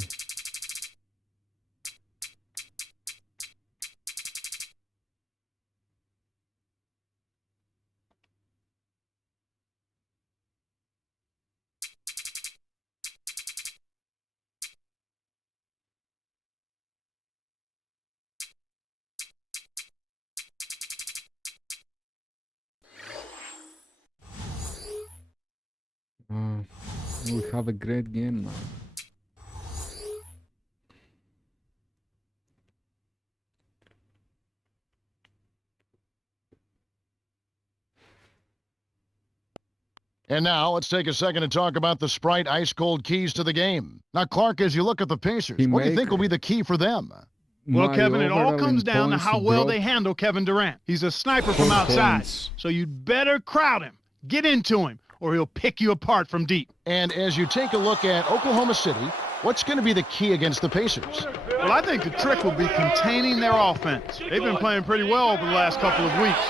We have a great game now. And now let's take a second to talk about the Sprite ice cold keys to the game. Now, Clark, as you look at the Pacers, what do you think will be the key for them? Well, My Kevin, it all overall comes in down to points how well drop they handle Kevin Durant. He's a sniper from 4 outside, points. so you'd better crowd him, get into him, or he'll pick you apart from deep. And as you take a look at Oklahoma City, what's going to be the key against the Pacers? Well, I think the trick will be containing their offense. They've been playing pretty well over the last couple of weeks.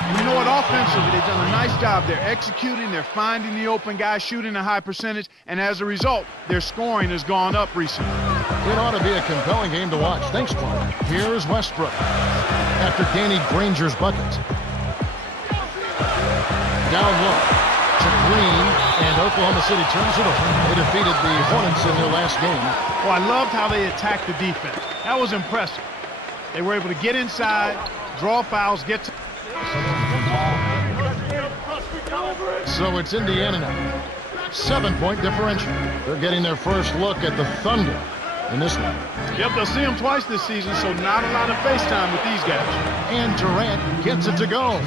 And you know what? Offensively, they've done a nice job. They're executing, they're finding the open guy, shooting a high percentage, and as a result, their scoring has gone up recently. It ought to be a compelling game to watch. Thanks, Clark. Here's Westbrook after Danny Granger's bucket. Down low to Green, and Oklahoma City turns it over. They defeated the Hornets in their last game. Well, I loved how they attacked the defense. That was impressive. They were able to get inside, draw fouls, get to... So it's Indiana now. 7-point differential. They're getting their first look at the Thunder in this one. Yep, they'll see them twice this season, so not a lot of face time with these guys. And Durant gets it to go.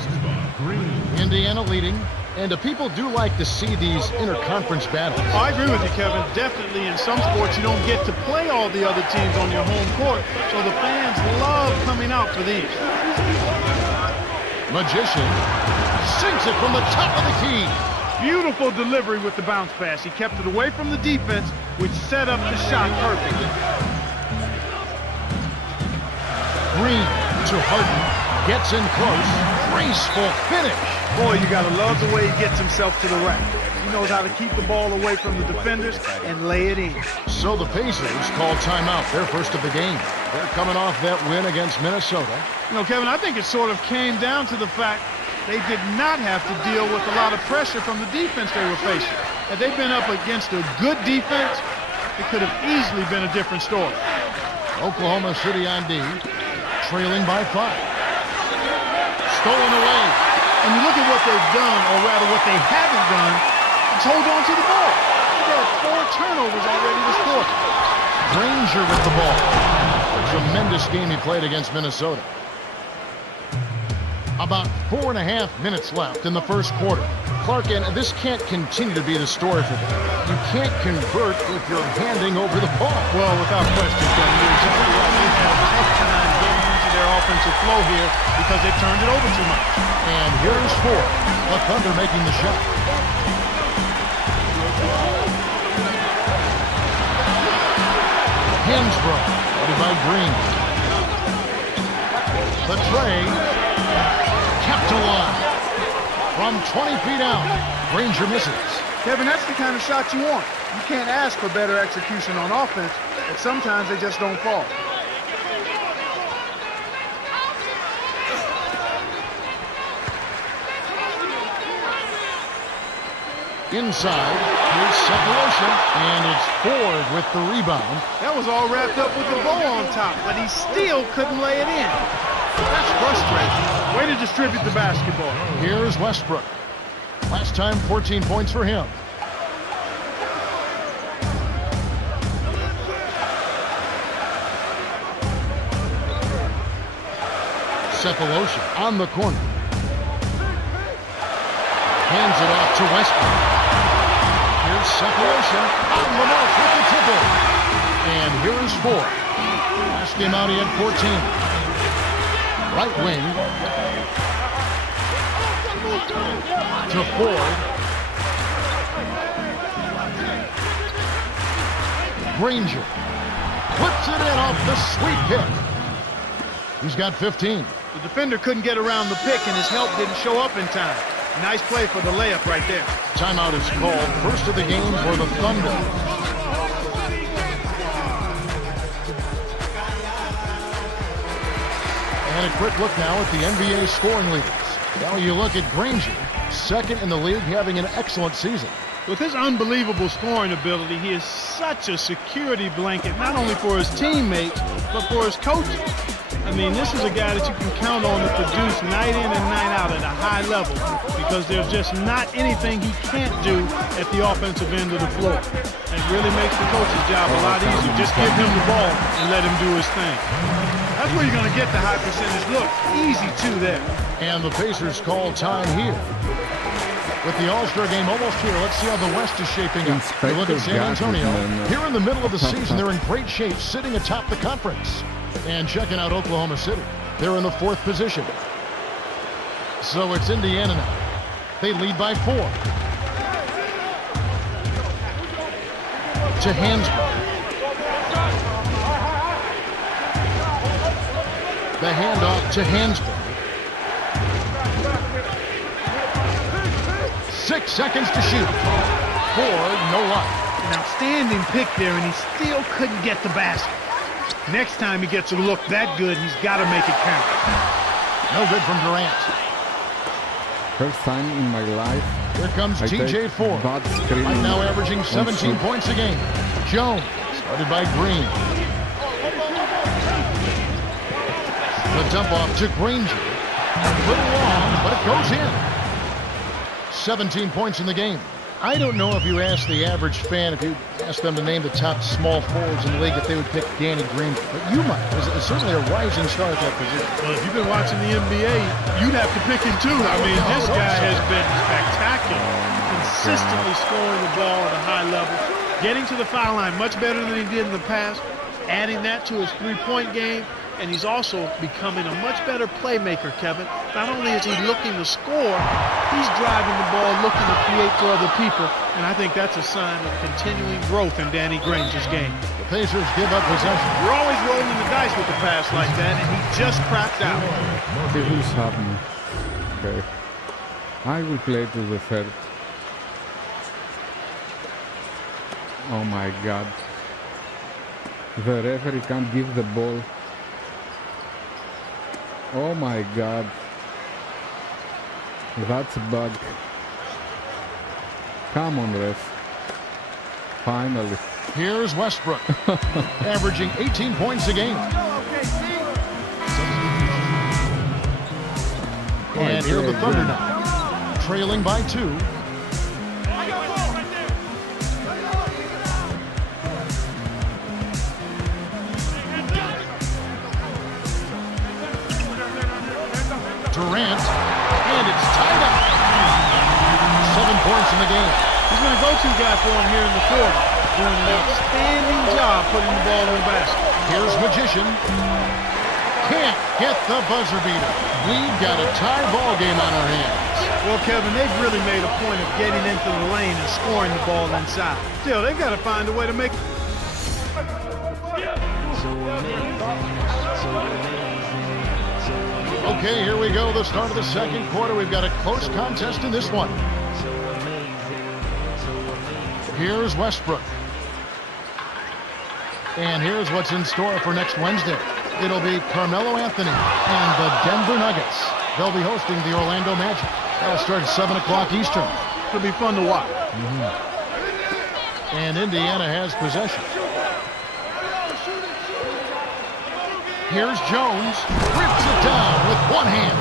Indiana leading. And people do like to see these interconference battles. Oh, I agree with you, Kevin. Definitely in some sports you don't get to play all the other teams on your home court, so the fans love coming out for these. Magician sinks it from the top of the key. Beautiful delivery with the bounce pass. He kept it away from the defense, which set up the shot perfectly. Green to Harden. Gets in close. Graceful finish. Boy, you got to love the way he gets himself to the rack. He knows how to keep the ball away from the defenders and lay it in. So the Pacers call timeout, their first of the game. They're coming off that win against Minnesota. You know, Kevin, I think it sort of came down to the fact they did not have to deal with a lot of pressure from the defense they were facing. Had they been up against a good defense, it could have easily been a different story. Oklahoma City on D, trailing by 5. Stolen away. And you look at what they've done, or rather what they haven't done, is hold on to the ball. They've had 4 turnovers already this quarter. Granger with the ball. A tremendous game he played against Minnesota. About 4.5 minutes left in the first quarter. Clark, and this can't continue to be the story for them. You can't convert if you're handing over the ball. Well, without question, Kevin, you're exactly right. They've had a tough time getting into their offensive flow here because they've turned it over too much. And here's Ford, the Thunder making the shot. Hansbrough, headed by Green. The tray kept alive. From 20 feet out, Granger misses. Kevin, that's the kind of shot you want. You can't ask for better execution on offense, but sometimes they just don't fall. Inside, here's separation, and it's Ford with the rebound. That was all wrapped up with the bow on top, but he still couldn't lay it in. That's frustrating. Way to distribute the basketball. Here's Westbrook. Last time, 14 points for him. Cephalosha on the corner. Hands it off to Westbrook. Here's Cephalosha on the mark with the triple. And here's Ford. Last game out, he had 14. Right wing to Ford. Granger puts it in off the sweep pick. He's got 15. The defender couldn't get around the pick, and his help didn't show up in time. Nice play for the layup right there. Timeout is called. First of the game for the Thunder. And a quick look now at the NBA scoring leaders. Now you look at Granger, second in the league, having an excellent season. With his unbelievable scoring ability, he is such a security blanket, not only for his teammates, but for his coaches. I mean, this is a guy that you can count on to produce night in and night out at a high level because there's just not anything he can't do at the offensive end of the floor. It really makes the coach's job a lot easier. Just give him the ball and let him do his thing. That's where you're going to get the high percentage look. Easy two there. And the Pacers call time here. With the All-Star game almost here, let's see how the West is shaping up. You look at San Antonio. Here in the middle of the season, they're in great shape, sitting atop the conference. And checking out Oklahoma City. They're in the 4th position. So it's Indiana now. They lead by 4. To Hansbrough. The handoff to Hansbrough. 6 seconds to shoot. Ford, no luck. An outstanding pick there, and he still couldn't get the basket. Next time he gets a look that good, he's got to make it count. No good from Durant. First time in my life. Here comes TJ Ford. Right now averaging 17 points a game. Jones, started by Green. The dump off to Granger. A little long, but it goes in. 17 points in the game. I don't know if you ask the average fan, if you ask them to name the top small forwards in the league, if they would pick Danny Green. But you might. It's certainly a rising star at that position. Well, if you've been watching the NBA, you'd have to pick him too. I mean, this guy has been spectacular. Consistently scoring the ball at a high level. Getting to the foul line much better than he did in the past. Adding that to his three-point game. And he's also becoming a much better playmaker, Kevin. Not only is he looking to score, he's driving the ball, looking to create for other people. And I think that's a sign of continuing growth in Danny Granger's game. The Pacers give up possession. You're always rolling the dice with a pass like that, and he just cracked out. It will happen. Okay. I will play to the third. Oh my God. The referee can't give the ball. Oh my God. That's a bug. Come on, ref. Finally. Here's Westbrook, averaging 18 points a game. And here are the Thunder now, trailing by 2. Durant, and it's tied up. 7 points in the game. He's going to go-to guy for him here in the fourth. Doing an outstanding job putting the ball in the basket. Here's Magician. Can't get the buzzer beater. We've got a tie ball game on our hands. Well, Kevin, they've really made a point of getting into the lane and scoring the ball inside. Still, they've got to find a way to make... Okay, here we go. The start of the second quarter. We've got a close contest in this one. Here's Westbrook. And here's what's in store for next Wednesday. It'll be Carmelo Anthony and the Denver Nuggets. They'll be hosting the Orlando Magic. That'll start at 7 o'clock Eastern. It'll be fun to watch. And Indiana has possession. Here's Jones. Rips it down with one hand.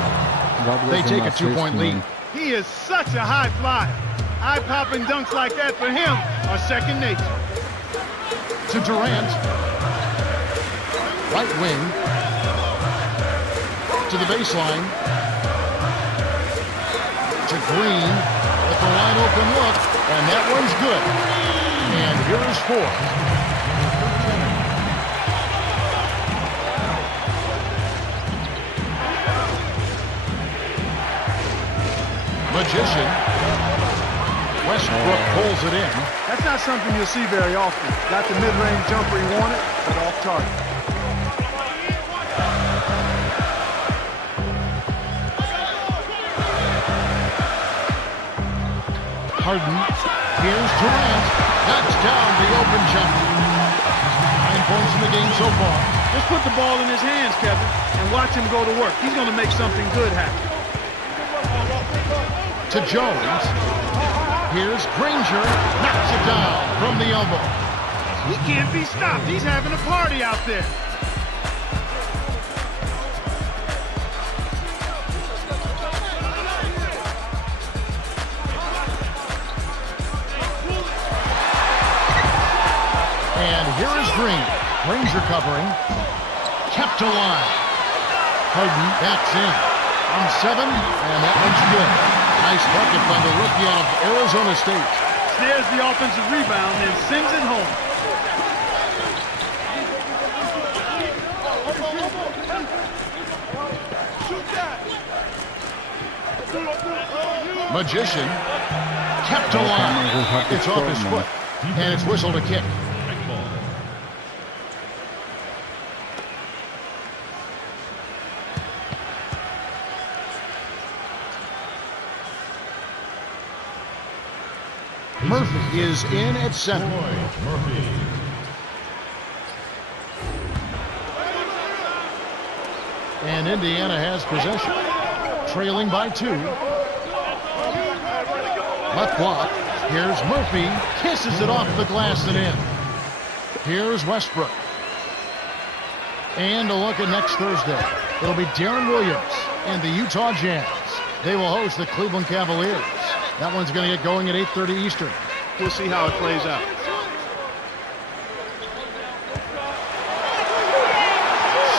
They take a 2-point lead. He is such a high flyer. Eye-popping dunks like that for him are second nature. To Durant. Right wing. To the baseline. To Green. With the wide open look. And that one's good. And here's 4. Magician. Westbrook pulls it in. That's not something you'll see very often. Got the mid-range jumper he wanted, but off target. Harden. Here's Durant. Knocks down the open jumper. 9 points in the game so far. Just put the ball in his hands, Kevin, and watch him go to work. He's going to make something good happen. To Jones. Here's Granger. Knocks it down from the elbow. He can't be stopped. He's having a party out there. And here is Green. Granger covering. Kept alive. Harden backs in. On 7, and that one's good. Nice bucket by the rookie out of Arizona State. Snares the offensive rebound and sends it home. Magician kept alive. It's off his foot, and it's whistled a kick. Murphy is in at center. Murphy. And Indiana has possession. Trailing by 2. Left block. Here's Murphy. Kisses it off the glass and in. Here's Westbrook. And a look at next Thursday. It'll be Darren Williams and the Utah Jazz. They will host the Cleveland Cavaliers. That one's going to get going at 8:30 Eastern. We'll see how it plays out.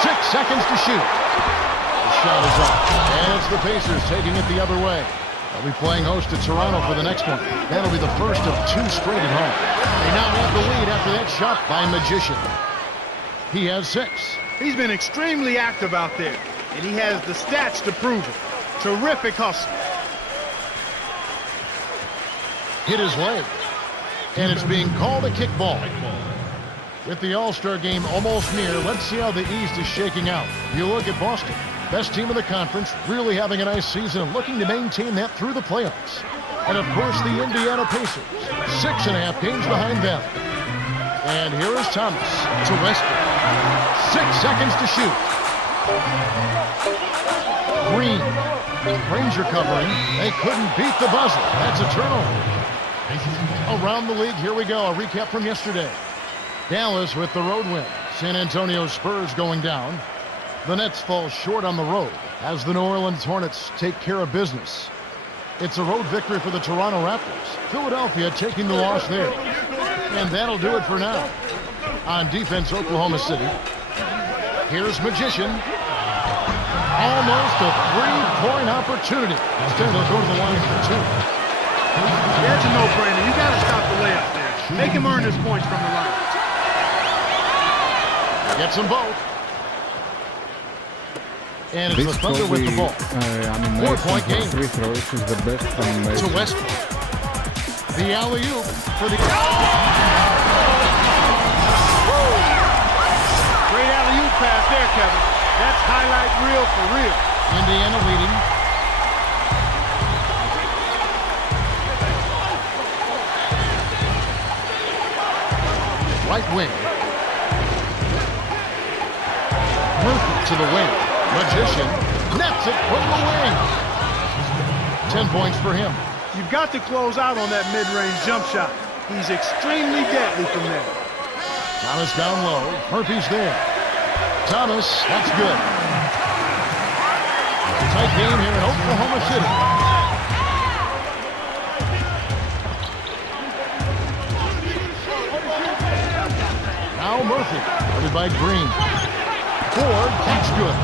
6 seconds to shoot. The shot is off. And it's the Pacers taking it the other way. They'll be playing host to Toronto for the next one. That'll be the first of 2 straight at home. They now have the lead after that shot by Magician. He has 6. He's been extremely active out there, and he has the stats to prove it. Terrific hustle. Hit his leg. And it's being called a kickball. With the All-Star game almost near, let's see how the East is shaking out. You look at Boston, best team in the conference, really having a nice season and looking to maintain that through the playoffs. And of course the Indiana Pacers, 6.5 games behind them. And here is Thomas to Westbrook. 6 seconds to shoot. Green. Granger covering. They couldn't beat the buzzer. That's a turnover. Around the league, here we go. A recap from yesterday. Dallas with the road win. San Antonio Spurs going down. The Nets fall short on the road as the New Orleans Hornets take care of business. It's a road victory for the Toronto Raptors. Philadelphia taking the loss there. And that'll do it for now. On defense, Oklahoma City. Here's Magician. Almost a three-point opportunity. Instead, they'll go to the line for two. That's a no-brainer. You got to stop the layup there. Make him earn his points from the line. Gets them both. And it's This the Thunder with the ball. animation 4-point for game. free throws is the best To animation. Westbrook. The alley-oop for the... Great alley-oop pass there, Kevin. That's highlight reel for real. Indiana leading. Right wing. Murphy to the wing. Magician nets it from the wing. 10 points for him. You've got to close out on that mid-range jump shot. He's extremely deadly from there. Thomas down low. Murphy's there. Thomas, that's good. It's a tight game here in Oklahoma City. Now Murphy, covered by Green. Ford keeps good.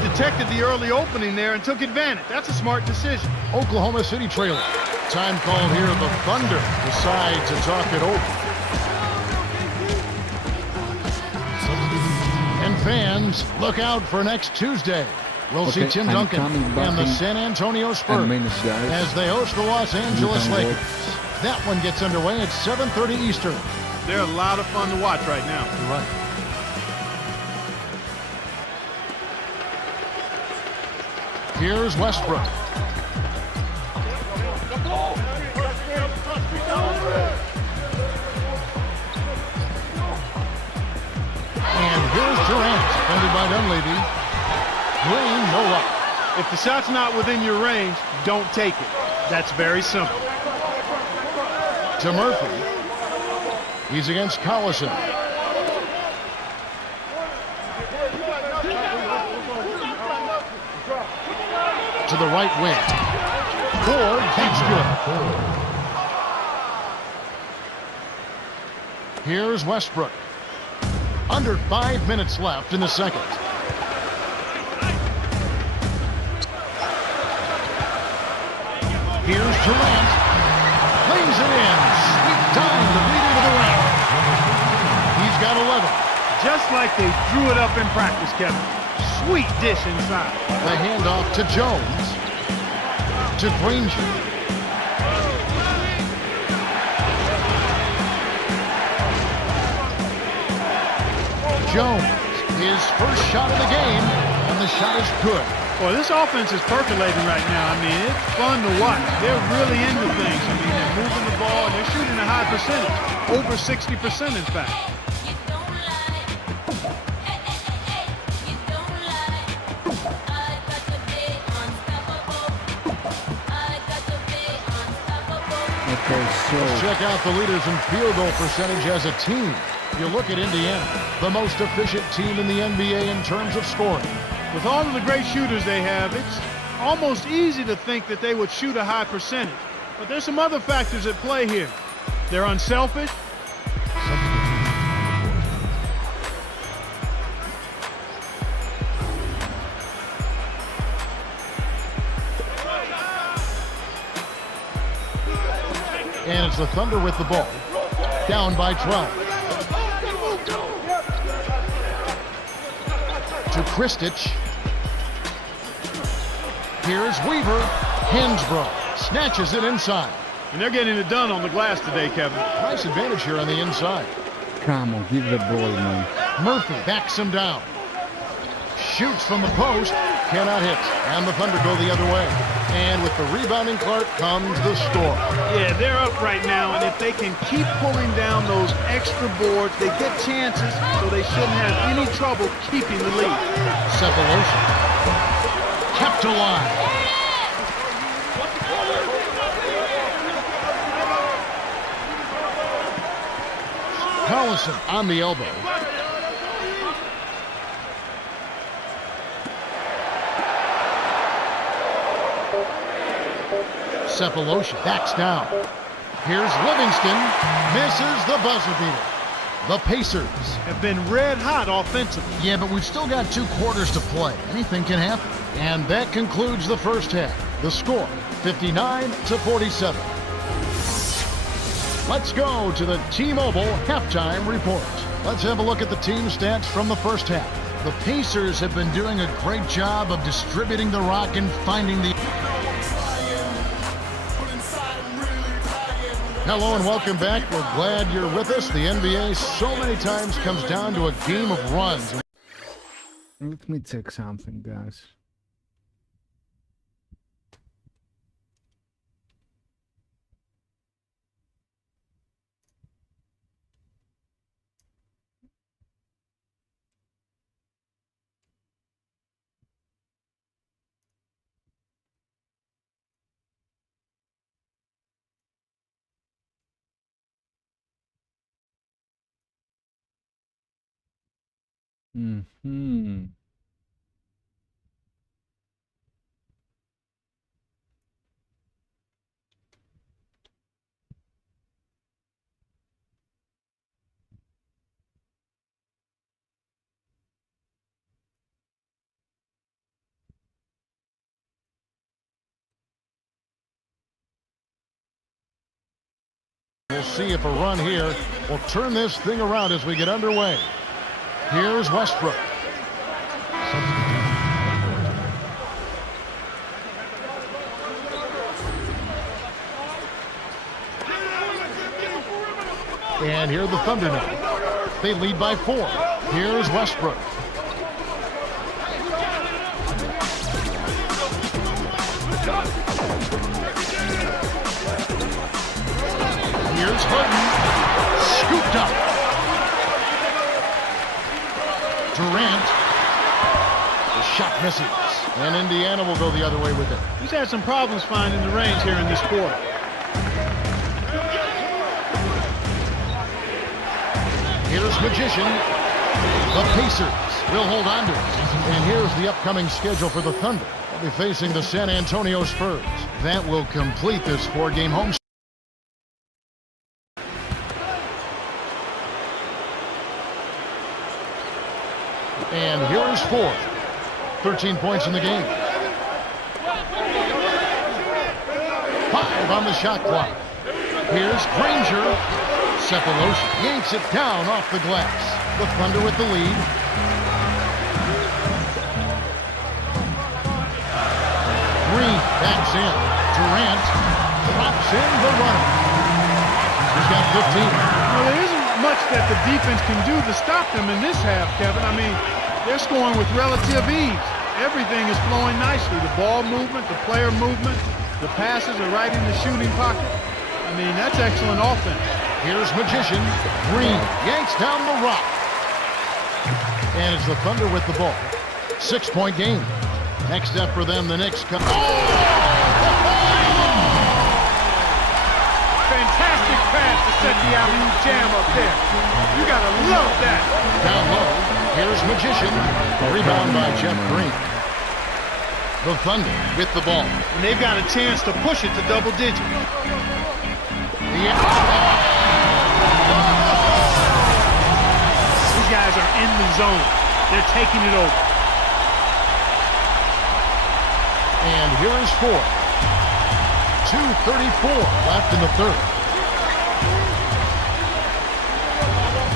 He detected the early opening there and took advantage. That's a smart decision. Oklahoma City trailer. Time called here. The Thunder decide to talk it over. And fans, look out for next Tuesday. We'll see Okay, Tim I'm Duncan coming back and the in San Antonio a Spurs minute, guys. as they host the Los Angeles can Lakers. watch. That one gets underway at 7:30 Eastern. They're a lot of fun to watch right now. You're right. Here's Westbrook. And here's Durant, defended by Dunleavy. Green, no luck. If the shot's not within your range, don't take it. That's very simple. To Murphy. He's against Collison. To the right wing. Ford keeps good. Here's Westbrook. Under 5 minutes left in the second. Here's Durant. Lays it in. Sweet time to lead into the round. He's got 11. Just like they drew it up in practice, Kevin. Sweet dish inside. The handoff to Jones. To Granger. Jones, his first shot of the game, and the shot is good. Boy, this offense is percolating right now. I mean, it's fun to watch. They're really into things. I mean, they're moving the ball, and they're shooting a high percentage. Over 60%, in fact. Okay, so Check out the leaders in field goal percentage as a team. You look at Indiana, the most efficient team in the NBA in terms of scoring. With all of the great shooters they have, it's almost easy to think that they would shoot a high percentage. But there's some other factors at play here. They're unselfish. And it's the Thunder with the ball. Down by 12. To Kristich. Here's Weaver. Hansbrough snatches it inside. And they're getting it done on the glass today, Kevin. Nice advantage here on the inside. come on, give the ball, man. Murphy backs him down. Shoots from the post. Cannot hit. And the Thunder go the other way. And with the rebounding Clark comes the score. Yeah, they're up right now, and if they can keep pulling down those extra boards, they get chances, so they shouldn't have any trouble keeping the lead. Cephalosha kept alive. Collison on the elbow. Cephalosha backs down. Here's Livingston. Misses the buzzer beater. The Pacers have been red hot offensively. Yeah, but we've still got 2 quarters to play. Anything can happen. And that concludes the first half. The score, 59-47. Let's go to the T-Mobile halftime report. Let's have a look at the team stats from the first half. The Pacers have been doing a great job of distributing the rock and finding the... Hello and welcome back. We're glad you're with us. The NBA so many times comes down to a game of runs. Let me check something, guys. Mm-hmm. We'll see if a run here will turn this thing around as we get underway. Here's Westbrook. And here are the Thunder now. They lead by 4. Here's Westbrook. Here's Harden. Scooped up. Durant. The shot misses. And Indiana will go the other way with it. He's had some problems finding the range here in this quarter. Here's Magician. The Pacers will hold on to it. And here's the upcoming schedule for the Thunder. They'll be facing the San Antonio Spurs. That will complete this 4-game home. And here is Ford. 13 points in the game. 5 on the shot clock. Here's Granger. Cephalosha yanks it down off the glass. The Thunder with the lead. Green backs in. Durant drops in the runner. He's got 15. Well, there isn't much that the defense can do to stop them in this half, Kevin. I mean, they're scoring with relative ease. Everything is flowing nicely. The ball movement, the player movement, the passes are right in the shooting pocket. I mean, that's excellent offense. Here's Magician. Green yanks down the rock. And it's the Thunder with the ball. 6-point game. Next up for them, the Knicks come. Fantastic pass to set the alley-oop jam up there. You gotta love that. Down low. Here's Magician. Rebound by Jeff Green. The Thunder with the ball. And they've got a chance to push it to double digits. These guys are in the zone. They're taking it over. And here is Ford. 2:34 left in the third.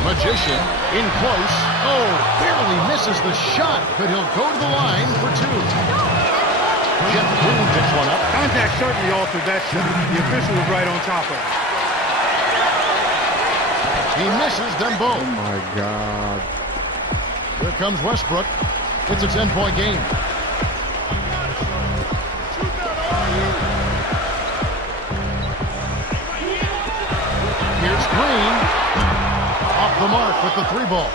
Magician in close. Oh, barely misses the shot, but he'll go to the line for 2. Jeff Green picks one up. Contact certainly altered that shot. The official was right on top of it. He misses them both. Oh my God. Here comes Westbrook. It's a 10-point game. Here's Green. Off the mark with the 3-ball.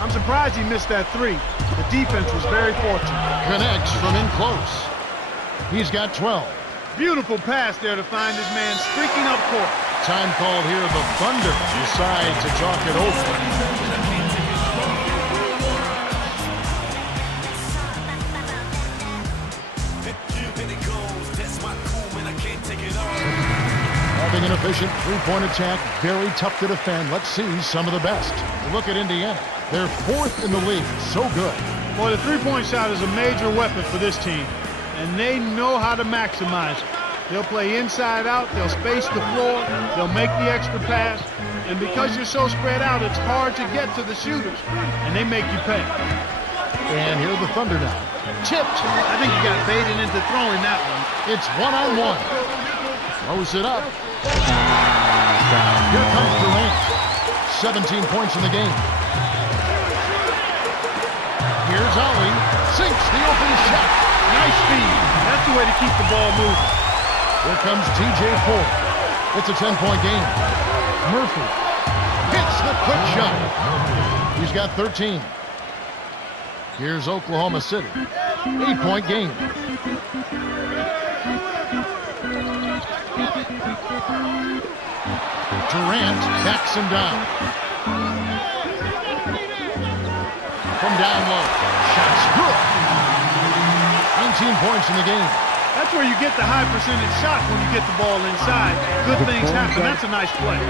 I'm surprised he missed that 3. The defense was very fortunate. Connects from in close. He's got 12. Beautiful pass there to find his man streaking up court. Time called here. The Thunder decide to talk it over. Developing an efficient three-point attack, very tough to defend. Let's see some of the best. Look at Indiana. They're 4th in the league. So good. Boy, the three-point shot is a major weapon for this team, and they know how to maximize it. They'll play inside out, they'll space the floor, they'll make the extra pass, and because you're so spread out, it's hard to get to the shooters, and they make you pay. And here the Thunder now. Tipped. I think you got baited into throwing that one. It's one-on-one. Throws it up. Here comes Durant. 17 points in the game. Here's Ollie. Sinks the open shot. Nice speed. That's the way to keep the ball moving. Here comes TJ Ford. It's a 10-point game. Murphy hits the quick shot. He's got 13. Here's Oklahoma City. 8-point game. Durant backs him down. From down low. Shot's good. 19 points in the game. That's where you get the high percentage shots when you get the ball inside. Good things happen. That's a nice play.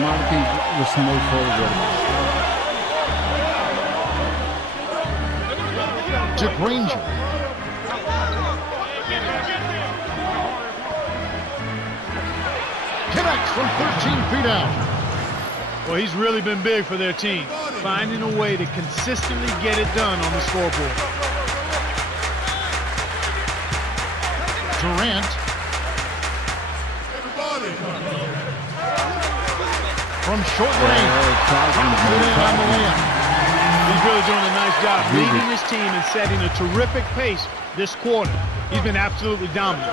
Marking the small forward. To Granger. Connects from 13 feet out. Well, he's really been big for their team, finding a way to consistently get it done on the scoreboard. Durant. From short range. Put in on the layup. He's really doing a nice job leading his team and setting a terrific pace this quarter. He's been absolutely dominant.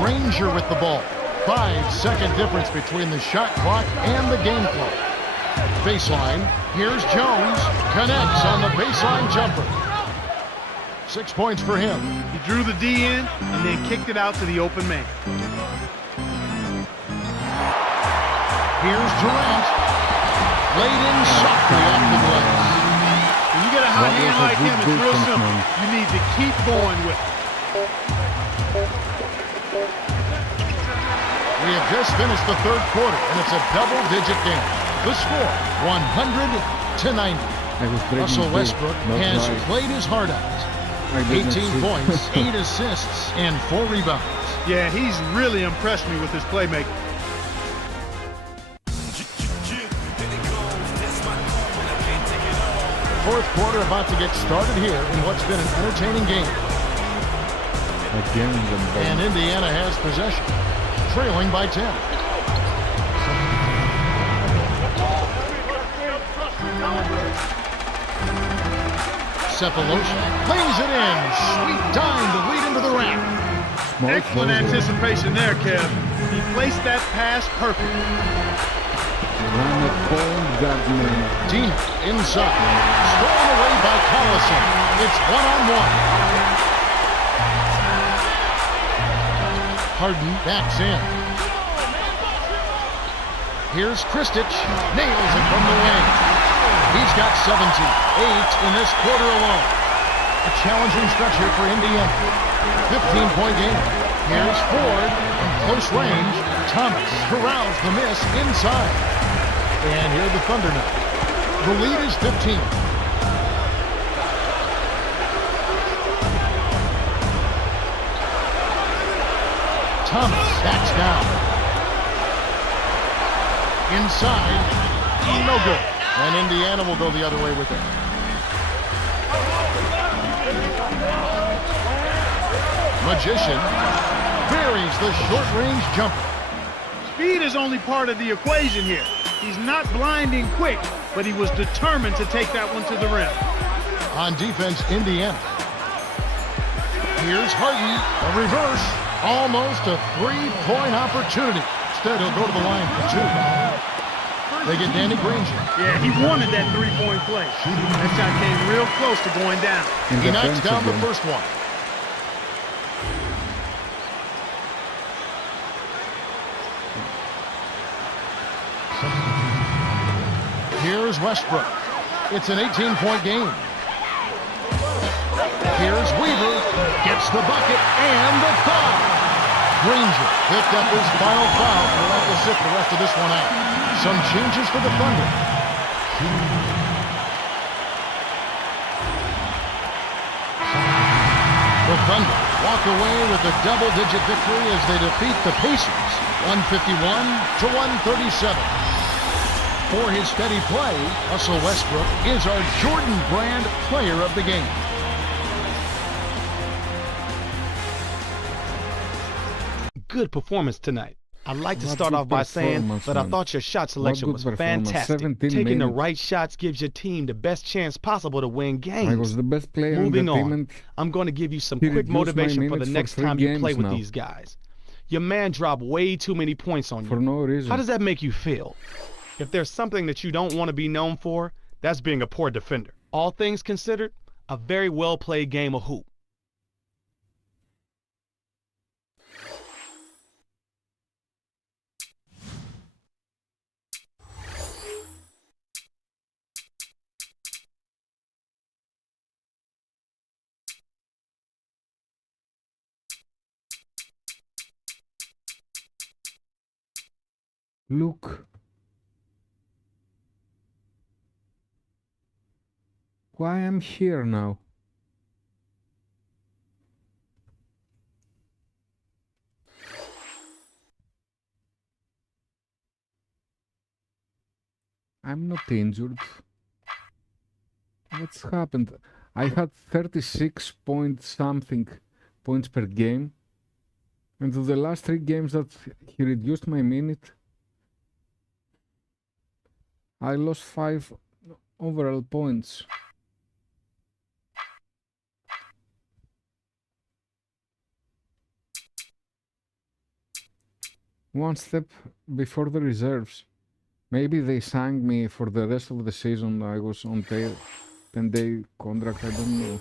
Granger with the ball. 5-second difference between the shot clock and the game clock. Baseline. Here's Jones. Connects on the baseline jumper. 6 points for him. He drew the D in and then kicked it out to the open man. Here's Durant. Laid in softly off the glass. When you get a hot hand like him, it's real simple. You need to keep going with it. We have just finished the third quarter, and it's a double-digit game. The score, 100-90. Russell Westbrook has played his heart out. 18 points, 8 assists, and 4 rebounds. Yeah, he's really impressed me with his playmaking. Fourth quarter about to get started here in what's been an entertaining game. And Indiana has possession, trailing by 10. Cephalosha lays it in. Sweet dime to lead into the rack. Excellent anticipation there, Kev. He placed that pass perfectly. Dina inside. Stolen away by Collison. It's one-on-one. Harden backs in. Here's Kristich. Nails it from the wing. He's got 17. 8 in this quarter alone. A challenging stretch here for Indiana. 15-point game. Here's Ford from close range. Thomas corrals the miss inside. And here the Thunder now. The lead is 15. Thomas backs down. Inside. No good. And Indiana will go the other way with it. Magician buries the short-range jumper. Speed is only part of the equation here. He's not blinding quick, but he was determined to take that one to the rim. On defense, Indiana. Here's Harden, a reverse, almost a three-point opportunity. Instead, he'll go to the line for 2. They get Danny Granger. Yeah, he wanted that three-point play. That shot came real close to going down. He knocks down the first one. Here's Westbrook. It's an 18-point game. Here's Weaver. Gets the bucket and the foul. Granger picked up his final foul for sit the rest of this one out. Some changes for the Thunder. The Thunder walk away with a double-digit victory as they defeat the Pacers, 151-137. For his steady play, Russell Westbrook is our Jordan Brand Player of the Game. Good performance tonight. I'd like to What start good off by saying performance, that I man. thought your shot selection good was performance. fantastic. 17 Taking the minutes. right shots gives your team the best chance possible to win games. I was the best player Moving on the team, on, and I'm going to give you some he quick reduced my motivation for the minutes for next 3 time you play games with now. these guys. Your man dropped way too many points on for you. no reason. How does that make you feel? If there's something that you don't want to be known for, that's being a poor defender. All things considered, a very well-played game of hoop. Look. Why I'm here now? I'm not injured. What's happened? I had 36 point something points per game. And the last 3 games that he reduced my minute, I lost 5 overall points. One step before the reserves. Maybe they signed me for the rest of the season. I was on 10-day contract, I don't know.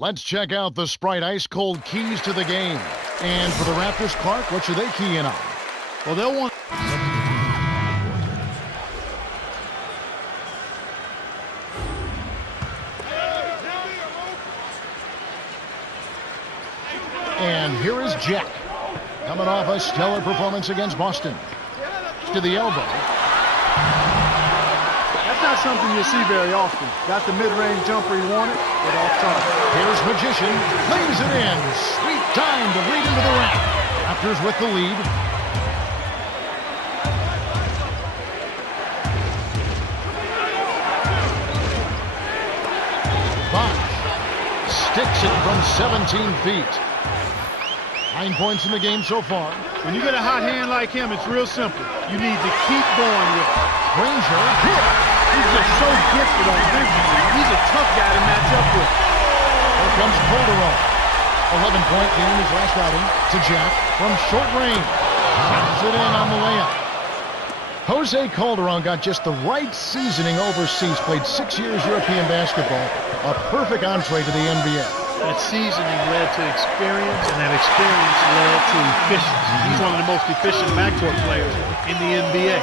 Let's check out the Sprite ice-cold keys to the game. And for the Raptors, Clark, what should they key in on? Well, they'll want... And here is Jack, coming off a stellar performance against Boston. To the elbow. That's not something you'll see very often. Got the mid-range jumper he wanted, but off target. Here's Magician, lays it in. Sweet time to lead into the rack. Raptors with the lead. Bosh sticks it from 17 feet. 9 points in the game so far. When you get a hot hand like him, it's real simple. You need to keep going with it. Granger hit. He's just so gifted offensively. He's a tough guy to match up with. Here comes Calderon. 11-point game his last outing to Jack from short range. Drops it in on the layup. Jose Calderon got just the right seasoning overseas. Played 6 years European basketball. A perfect entree to the NBA. That seasoning led to experience, and that experience led to efficiency. He's one of the most efficient backcourt players in the NBA.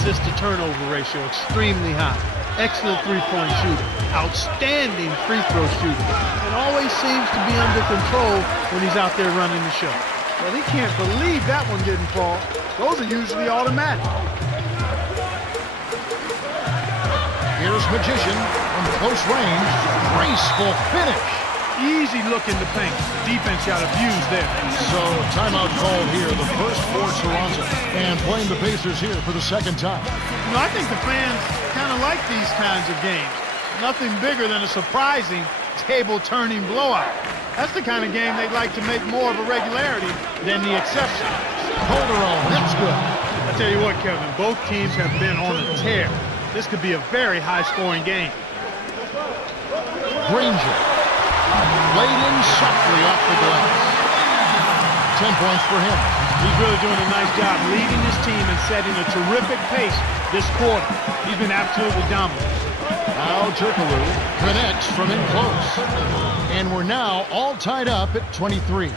Assist-to-turnover ratio extremely high. Excellent three-point shooter. Outstanding free throw shooter. And always seems to be under control when he's out there running the show. Well, he can't believe that one didn't fall. Those are usually automatic. Here's Magician from close range. Graceful finish. Easy look in the paint. Defense got abused there. So timeout called here. The first for Toronto. And playing the Pacers here for the second time. You know, I think the fans kind of like these kinds of games. Nothing bigger than a surprising table-turning blowout. That's the kind of game they'd like to make more of a regularity than the exception. Calderon, that's good. I tell you what, Kevin, both teams have been on a tear. This could be a very high-scoring game. Granger. Laid in softly off the glass. 10 points for him. He's really doing a nice job leading his team and setting a terrific pace this quarter. He's been absolutely dominant. Now Turkoglu connects from in close. And we're now all tied up at 23.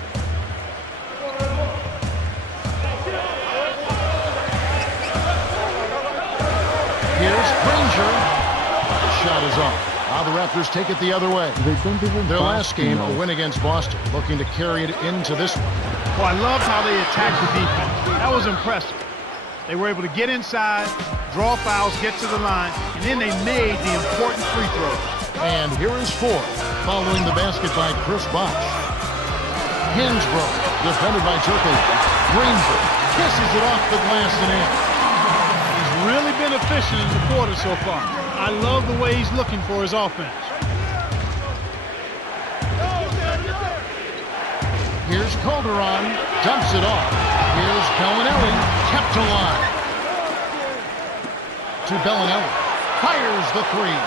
Here's Granger. The shot is off. Now the Raptors take it the other way. They don't even Their pass last game, now. a win against Boston, looking to carry it into this one. Well, I love how they attacked the defense. That was impressive. They were able to get inside, draw fouls, get to the line, and then they made the important free throws. And here is four, following the basket by Chris Bosh. Hansbrough, defended by Turkoglu. Granger kisses it off the glass and in. He's really been efficient in the quarter so far. I love the way he's looking for his offense. Here's Calderon, dumps it off. Here's Bellinelli, kept alive. To Bellinelli, fires the three.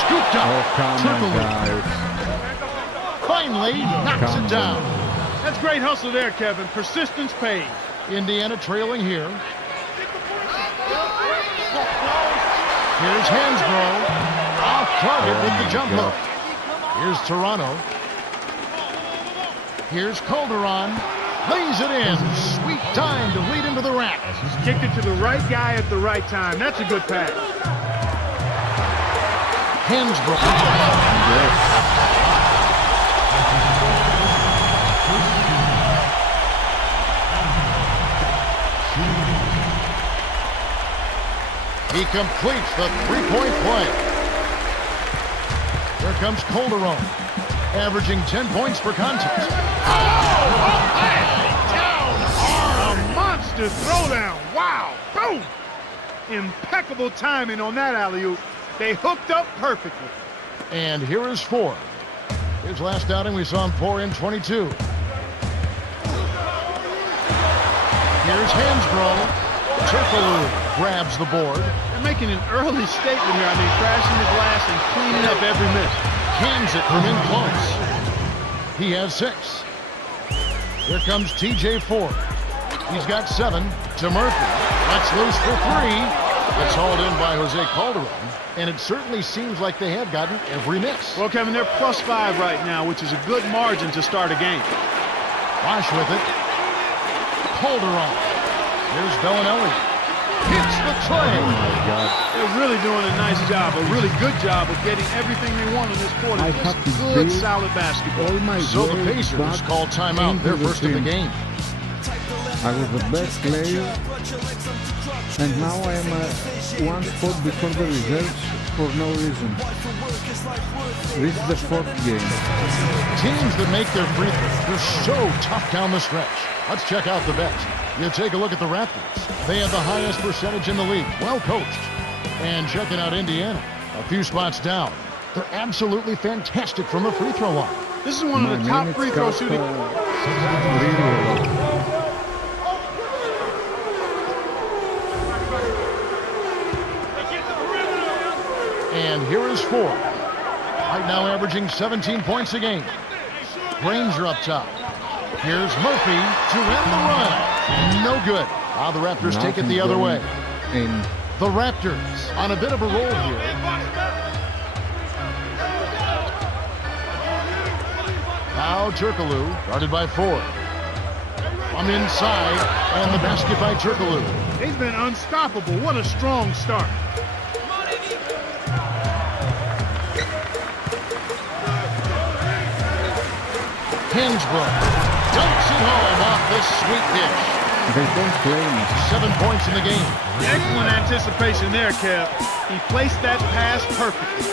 Scooped up, Oh, come on, Turkoglu. guys. Finally knocks Come it down. That's great hustle there, Kevin. Persistence pays. Indiana trailing here. Here's Hansbrough, off target with the jump hook. Here's Toronto. Here's Calderon, lays it in. Sweet time to lead into the rack. He's kicked it to the right guy at the right time. That's a good pass. Hansbrough. He completes the three-point play. Here comes Calderon, averaging 10 points per contest. A monster throwdown. Wow. Boom. Impeccable timing on that alley-oop. They hooked up perfectly. And here is four. His last outing, we saw him pour in 22. Here's Hansbrough. Turkoglu grabs the board. They're making an early statement here. I mean, crashing the glass and cleaning up every miss. Cans it from in close. He has 6. Here comes TJ Ford. He's got 7 to Murphy. That's loose for 3. It's hauled in by Jose Calderon. And it certainly seems like they have gotten every miss. Well, Kevin, they're +5 right now, which is a good margin to start a game. Bosh with it. Calderon. Here's Bellinelli. Hits the tray. Oh my God. They're really doing a nice job, a really good job of getting everything they want in this quarter. I Just have to good, build solid basketball. All my So the work Pacers back call timeout, into their the first of the team. game. I was the best player, and now I am one spot before the reserves for no reason. This is the 4th game. Teams that make their free throws, they're so tough down the stretch. Let's check out the bets. You take a look at the Raptors. They have the highest percentage in the league. Well coached. And checking out Indiana, a few spots down. They're absolutely fantastic from the free throw line. This is one of the top free throw shooting. And here is Ford. Right now averaging 17 points a game. Granger up top. Here's Murphy to end the run. No good. Now the Raptors take it the other way. And The Raptors on a bit of a roll here. Now Turkoglu, guarded by Ford. From inside, and the basket by Turkoglu. He's been unstoppable. What a strong start. Hansbrough dunks it home off this sweet dish. they don't play me. 7 points in the game. Excellent anticipation there, Kev. He placed that pass perfectly.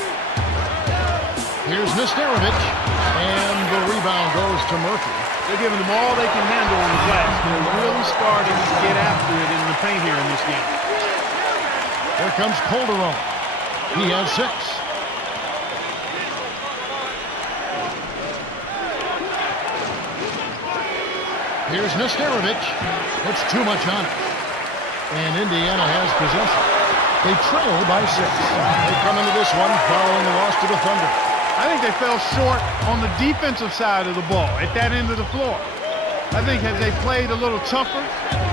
Here's Nesterovic, and the rebound goes to Murphy. They're giving them all they can handle on the glass. They're really starting to get after it in the paint here in this game. Here comes Calderon. He has 6. Here's Nesterovic. It's too much on it. And Indiana has possession. They trail by 6. They come into this one following the loss to the Thunder. I think they fell short on the defensive side of the ball at that end of the floor. I think had they played a little tougher,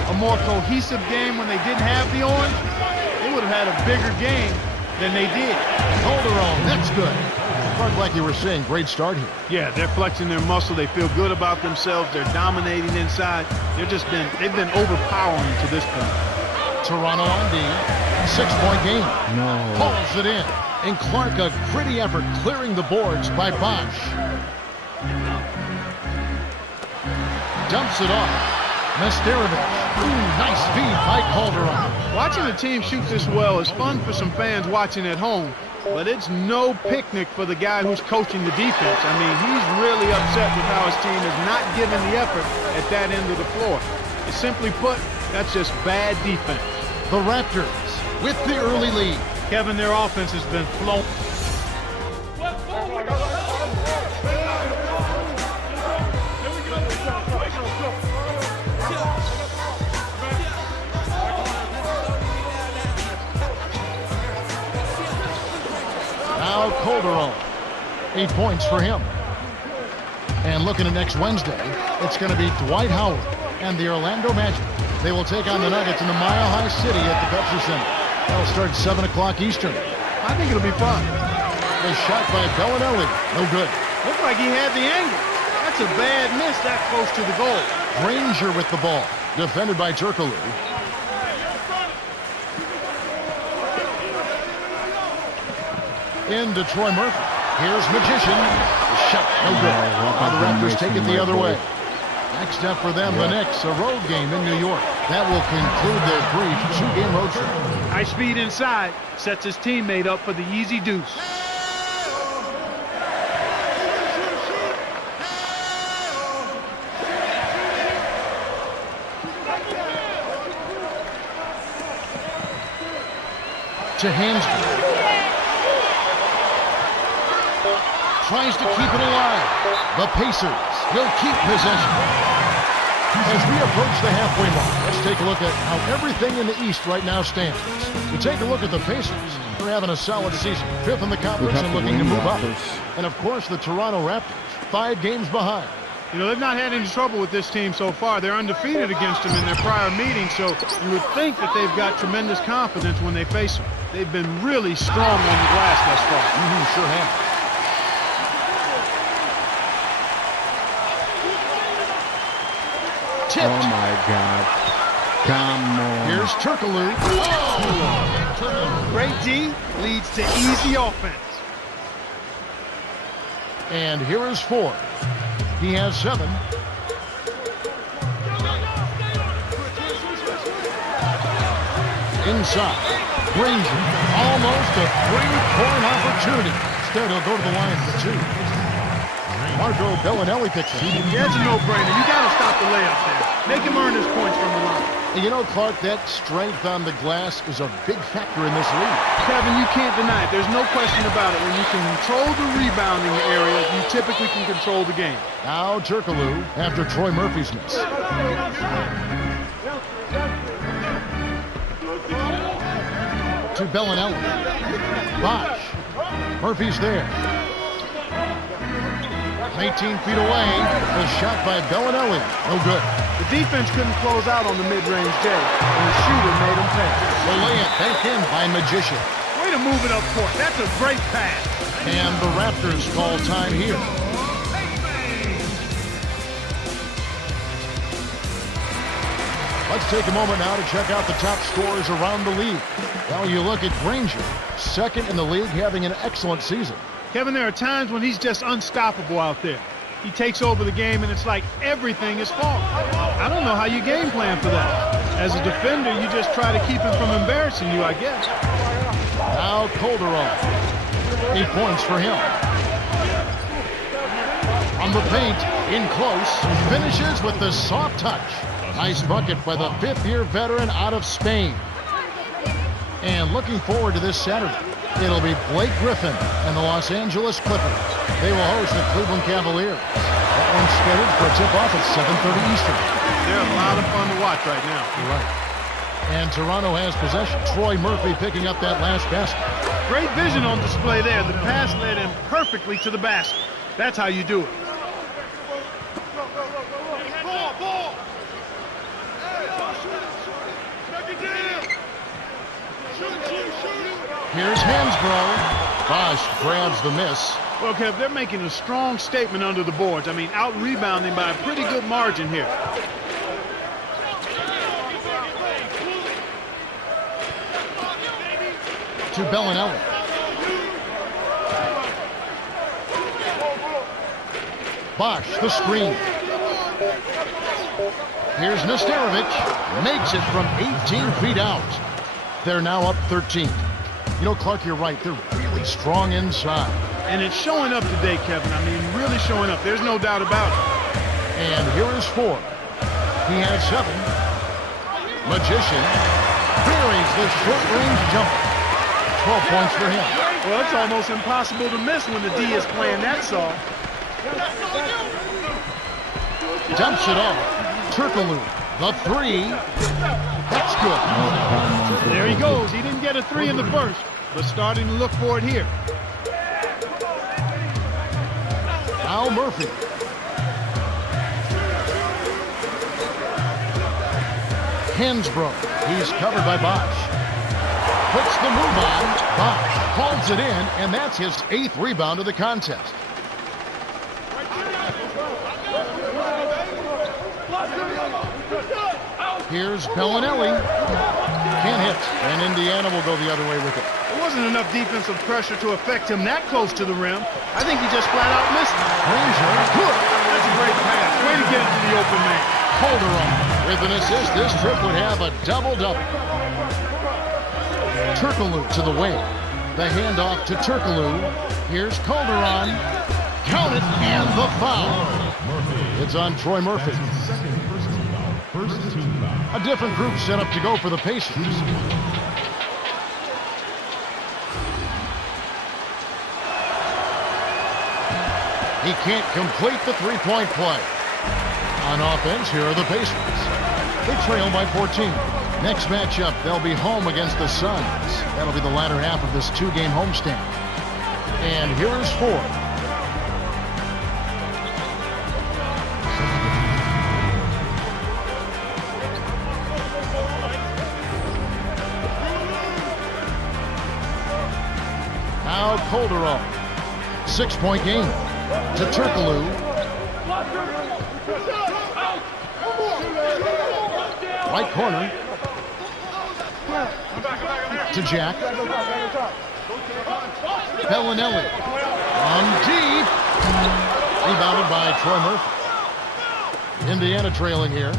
a more cohesive game when they didn't have the orange, they would have had a bigger game than they did. Calderon, that's good. Clark, like you were saying, great start here. Yeah, they're flexing their muscle. They feel good about themselves. They're dominating inside. They've been overpowering to this point. Toronto on D. 6-point game. No. Pulls it in. And Clark, a gritty effort clearing the boards by Bosch. Dumps it off. Nesterovic. Nice feed by Calderon. Watching the team shoot this well is fun for some fans watching at home, but it's no picnic for the guy who's coaching the defense. I mean, he's really upset with how his team is not giving the effort at that end of the floor. And simply put, that's just bad defense. The Raptors with the early lead. Kevin, their offense has been flowing. Now Calderon. 8 points for him. And looking at next Wednesday, it's going to be Dwight Howard and the Orlando Magic. They will take on the Nuggets in the Mile High City at the Pepsi Center. That'll start at 7 o'clock Eastern. I think it'll be fun. A shot by Bellinelli. No good. Looked like he had the angle. That's a bad miss that close to the goal. Granger with the ball. Defended by Turkoglu. Into Troy Murphy. Here's Magician. The shot. No good. Now the Raptors take it the other way. Next up for them, the Knicks, a road game in New York. That will conclude their brief 2-game road trip. High speed inside, sets his teammate up for the easy deuce. To Hansberry. Tries to keep it alive. The Pacers will keep possession. As we approach the halfway mark, let's take a look at how everything in the East right now stands. We take a look at the Pacers. They're having a solid season. 5th in the conference and looking to move up. And of course, the Toronto Raptors, 5 games behind. You know, they've not had any trouble with this team so far. They're undefeated against them in their prior meetings, so you would think that they've got tremendous confidence when they face them. They've been really strong on the glass thus far. Sure have. Tipped. Oh my God. Come on. Here's Turkoglu. Oh! Great D leads to easy offense. And here is Ford. He has 7. Inside. Granger. Almost a 3-point opportunity. Instead, he'll go to the line for 2. Marco Bellinelli picks it. Yeah, it's a no-brainer. You got to stop the layup there. Make him earn his points from the line. And you know, Clark, that strength on the glass is a big factor in this league. Kevin, you can't deny it. There's no question about it. When you can control the rebounding area, you typically can control the game. Now Turkoglu after Troy Murphy's miss. To Bellinelli. Bosch. Murphy's there. 18 feet away. The shot by Bellinelli. No good. The defense couldn't close out on the mid-range J, and the shooter made him pay. The layup banked in by Magician. Way to move it up court. That's a great pass. And the Raptors call time here. Let's take a moment now to check out the top scorers around the league. Well, you look at Granger, 2nd in the league, having an excellent season. Kevin, there are times when he's just unstoppable out there. He takes over the game, and it's like everything is fault. I don't know how you game plan for that. As a defender, you just try to keep him from embarrassing you, I guess. Now Calderon. 8 points for him. On the paint, in close, finishes with the soft touch. Nice bucket by the 5th-year veteran out of Spain. And looking forward to this Saturday, it'll be Blake Griffin and the Los Angeles Clippers. They will host the Cleveland Cavaliers. That one's scheduled for a tip-off at 7:30 Eastern. They're a lot of fun to watch right now. You're right. And Toronto has possession. Troy Murphy picking up that last basket. Great vision on display there. The pass led him perfectly to the basket. That's how you do it. Here's Hansbrough. Bosch grabs the miss. Well, Kev, they're making a strong statement under the boards. I mean, out-rebounding by a pretty good margin here. To Bellinelli. Bosch, the screen. Here's Nesterovic. Makes it from 18 feet out. They're now up 13. You know, Clark, you're right. They're really strong inside. And it's showing up today, Kevin. I mean, really showing up. There's no doubt about it. And here is 4. He has 7. Magician buries the short-range jumper. 12 points for him. Well, it's almost impossible to miss when the D is playing that song. Dumps it off. Turkoglu, the 3. That's good. There he goes. He didn't get a 3 in the first, but starting to look for it here. Al Murphy. Hansbrough. He's covered by Bosch. Puts the move on. Bosch calls it in, and that's his 8th rebound of the contest. Here's Bellinelli. Can't hit, and Indiana will go the other way with it. There wasn't enough defensive pressure to affect him that close to the rim. I think he just flat out missed it. Ranger, good. That's a great pass. Way to get it to the open man. Calderon with an assist. This trip would have a double-double. Turkoglu to the wing. The handoff to Turkoglu. Here's Calderon. Count it, and the foul. It's on Troy Murphy. A different group set up to go for the Pacers. He can't complete the three-point play. On offense, here are the Pacers. They trail by 14. Next matchup, they'll be home against the Suns. That'll be the latter half of this 2-game homestand. And here is 4. Now Calderon. 6-point game to Turkoglu. Right corner to Jack. Bellinelli on deep. Rebounded by Troy Murphy. Indiana trailing here.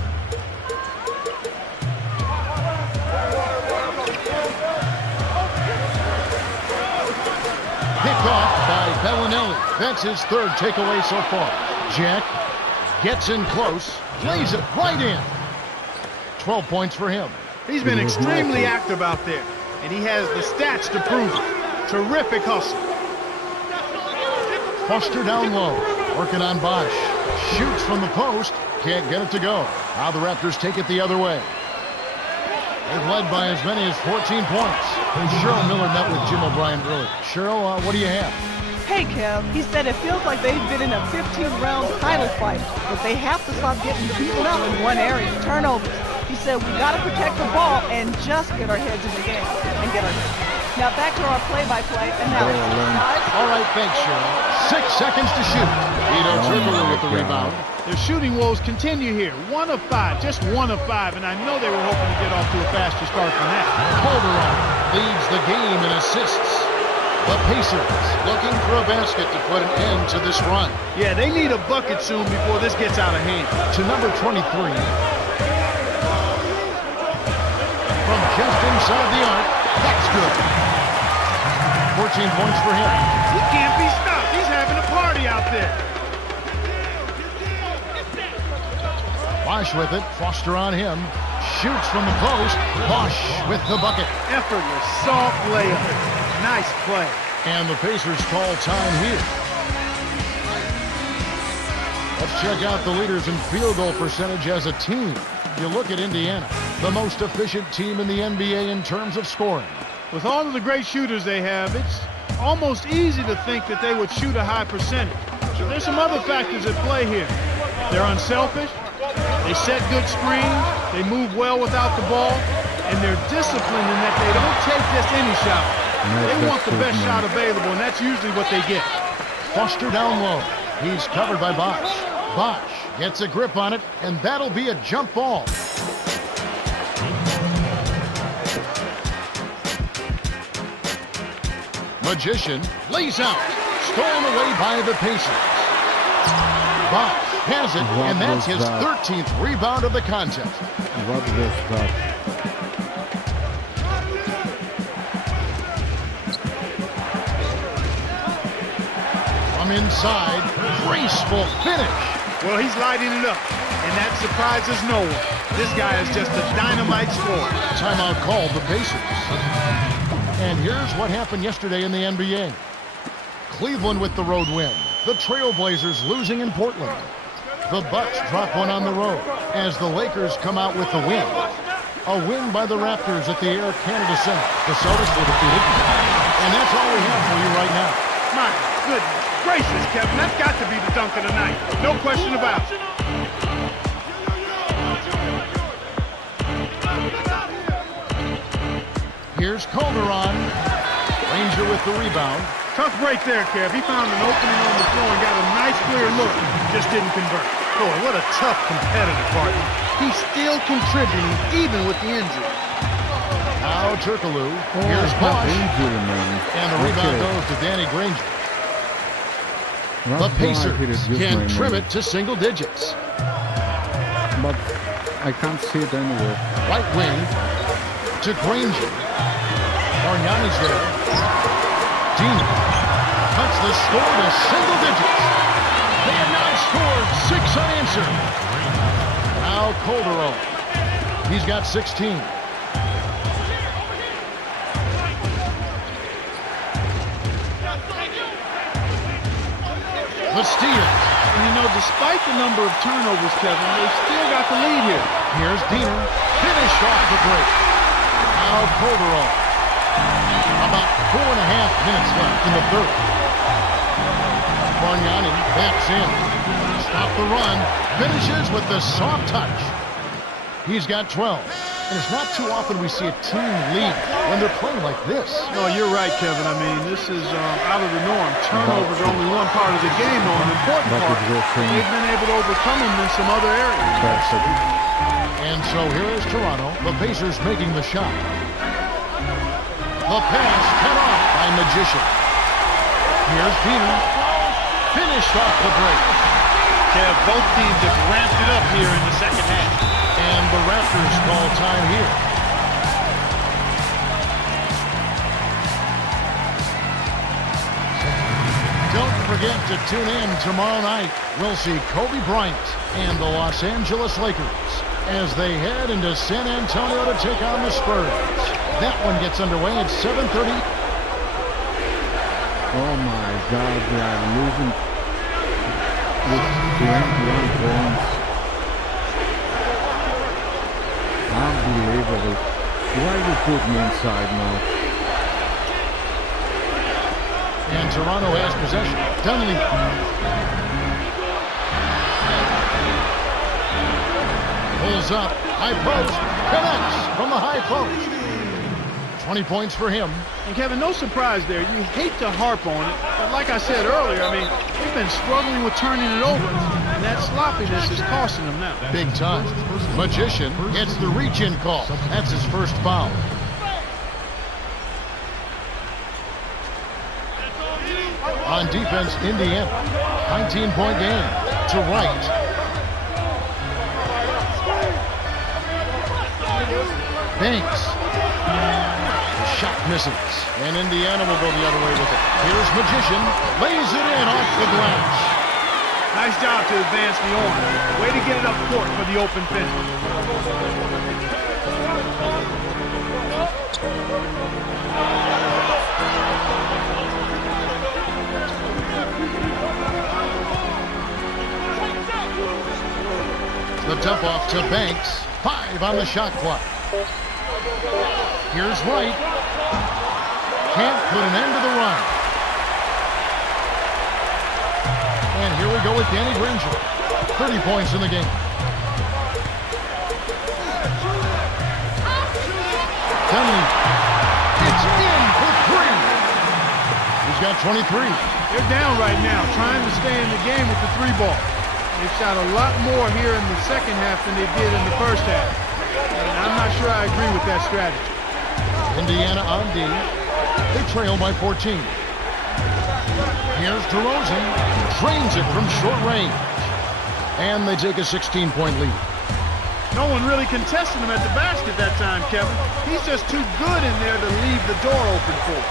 Picked off by Bellinelli. That's his 3rd takeaway so far. Jack gets in close, lays it right in. 12 points for him. He's been extremely active out there, and he has the stats to prove it. Terrific hustle. Foster down low, working on Bosch. Shoots from the post, can't get it to go. Now the Raptors take it the other way. They've led by as many as 14 points. Cheryl Miller met with Jim O'Brien earlier. Cheryl, what do you have? Hey, Kev, he said it feels like they've been in a 15-round title fight, but they have to stop getting beaten up in one area, turnovers. He said we got to protect the ball and just get our heads in the game and get our heads. Now back to our play-by-play analysis. All right, thanks, Cheryl. 6 seconds to shoot. Vito Turkoglu with the rebound. Their shooting woes continue here. 1 of 5, just 1 of 5, and I know they were hoping to get off to a faster start than that. Calderon leads the game in assists. The Pacers looking for a basket to put an end to this run. Yeah, they need a bucket soon before this gets out of hand. To number 23. From just inside the arc, that's good. 14 points for him. He can't be stopped. He's having a party out there. Bosch with it. Foster on him. Shoots from the post. Bosch with the bucket. Effortless, soft layup. Nice play. And the Pacers call time here. Let's check out the leaders in field goal percentage as a team. You look at Indiana, the most efficient team in the NBA in terms of scoring. With all of the great shooters they have, it's almost easy to think that they would shoot a high percentage. But there's some other factors at play here. They're unselfish, they set good screens, they move well without the ball, and they're disciplined in that they don't take just any shot. They want the best shot available, and that's usually what they get. Foster down low. He's covered by Bosch. Bosch gets a grip on it, and that'll be a jump ball. Magician lays out. Stolen away by the Pacers. Bosch has it, and that's his 13th rebound of the contest. What was that? From inside, graceful finish. Well, he's lighting it up, and that surprises no one. This guy is just a dynamite scorer. Timeout called the Pacers. And here's what happened yesterday in the NBA. Cleveland with the road win. The Trailblazers losing in Portland. The Bucks drop one on the road as the Lakers come out with the win. A win by the Raptors at the Air Canada Center. The Celtics were defeated. And that's all we have for you right now. My goodness gracious, Kevin, that's got to be the dunk of the night. No question about it. Here's Calderon. Ranger with the rebound. Tough break there, Kev. He found an opening on the floor and got a nice clear look. Just didn't convert. Boy, what a tough competitive partner. He's still contributing even with the injury. Now Turkoglu. Here's Bosch. And the rebound goes to Danny Granger. The Pacers can trim it to single digits. But I can't see it anywhere. Right wing to Granger. Giannix there. Dean cuts the score to single digits. They have now scored 6 unanswered. Now Calderon. He's got 16. The steal. And you know, despite the number of turnovers, Kevin, they still got the lead here. Here's Diener. Finished off the break. Now Calderon. About 4.5 minutes left in the third. Bargnani backs in. Stop the run. Finishes with the soft touch. He's got 12. And it's not too often we see a team lead when they're playing like this. No, you're right, Kevin. I mean, this is out of the norm. Turnovers are only one part of the game, though. An important part. They've been able to overcome them in some other areas. And so here is Toronto. The Pacers making the shot. The pass cut off by Magician. Here's Diener. Finished off the break. Kev, both teams have ramped it up here in the second half. And the Raptors call time here. Don't forget to tune in tomorrow night. We'll see Kobe Bryant and the Los Angeles Lakers as they head into San Antonio to take on the Spurs. That one gets underway at 7:30. Oh my God, they are losing with 21 points. Unbelievable. Why you put me inside now? And Toronto has possession. Dunleavy. Pulls up. High post. Connects from the high post. 20 points for him. And Kevin, no surprise there. You hate to harp on it, but like I said earlier, I mean, they've been struggling with turning it over, and that sloppiness is costing them now. Big time. Magician gets the reach-in call. That's his first foul. On defense, Indiana. 19-point game. To right. Banks. The shot misses. And Indiana will go the other way with it. Here's Magician. Lays it in off the glass. Nice job to advance the arm. Way to get it up court for the open finish. The dump off to Banks. 5 on the shot clock. Here's Wright. Can't put an end to the run. And here we go with Danny Granger. 30 points in the game. Dunley. It's in for 3. He's got 23. They're down right now, trying to stay in the game with the 3 ball. They've shot a lot more here in the second half than they did in the first half. And I'm not sure I agree with that strategy. Indiana on D. They trail by 14. Here's DeRozan. Drains it from short range. And they take a 16-point lead. No one really contested him at the basket that time, Kevin. He's just too good in there to leave the door open for him.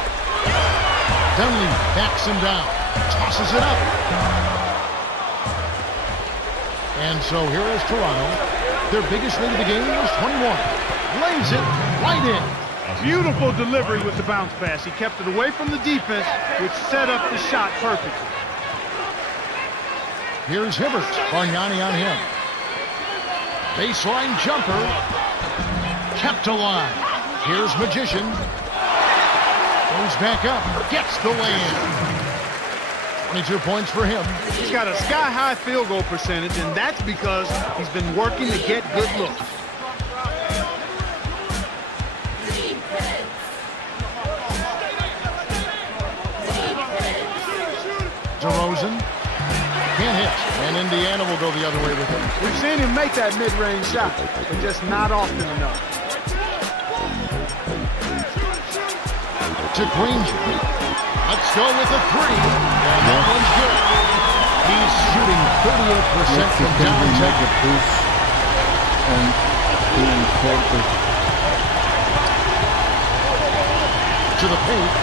Dunley backs him down. Tosses it up. And so here is Toronto. Their biggest lead of the game is 21. Lays it right in. Beautiful delivery with the bounce pass. He kept it away from the defense, which set up the shot perfectly. Here's Hibbert. Bargnani on him. Baseline jumper. Kept alive. Here's Magician. Goes back up. Gets the lay-in. 22 points for him. He's got a sky-high field goal percentage, and that's because he's been working to get good looks. DeRozan can't hit, and Indiana will go the other way with him. We've seen him make that mid-range shot, but just not often enough. To Granger. Let's go with the 3. And that one's good. He's shooting 38% from downtown. Make a push and doing 40. To the paint.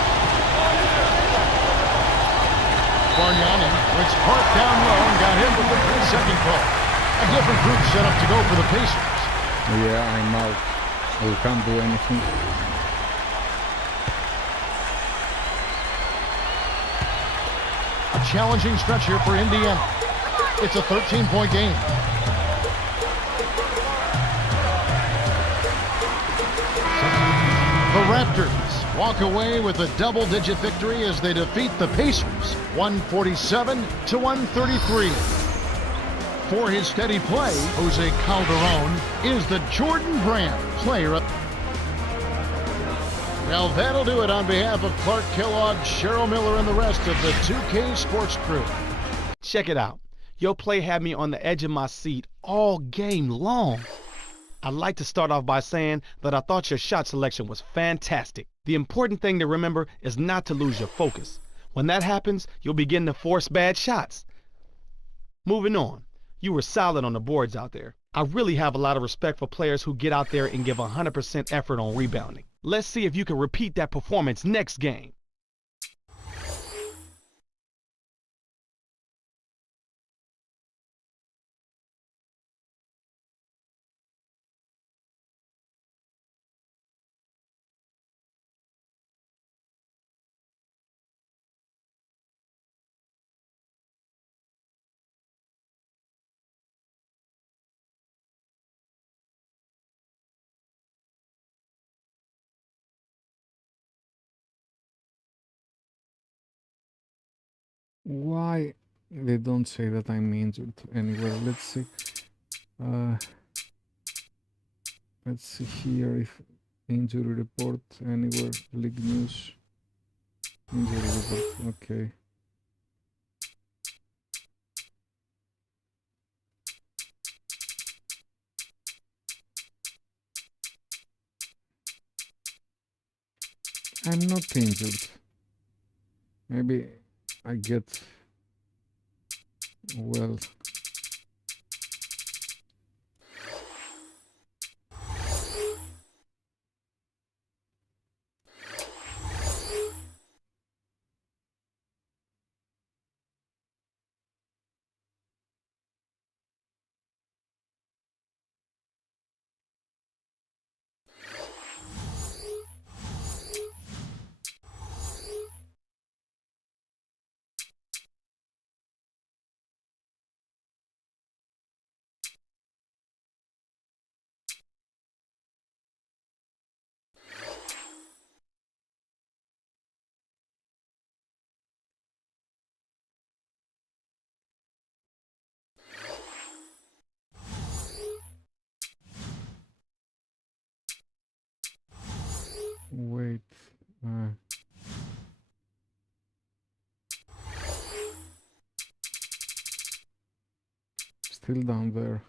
Bargnani went part down low and got him with the 3-second call. A different group set up to go for the Pacers. Yeah, I'm out. We can't do anything. A challenging stretch here for Indiana. It's a 13-point game. The Raptors walk away with a double-digit victory as they defeat the Pacers, 147 to 133. For his steady play, Jose Calderon is the Jordan Brand Player of... Well, that'll do it on behalf of Clark Kellogg, Cheryl Miller, and the rest of the 2K Sports crew. Check it out. Your play had me on the edge of my seat all game long. I'd like to start off by saying that I thought your shot selection was fantastic. The important thing to remember is not to lose your focus. When that happens, you'll begin to force bad shots. Moving on, you were solid on the boards out there. I really have a lot of respect for players who get out there and give 100% effort on rebounding. Let's see if you can repeat that performance next game. Why they don't say that I'm injured anywhere? Let's see. Let's see here if injury report anywhere. League news. Injury report. Okay. I'm not injured. Maybe I get well. Still down there.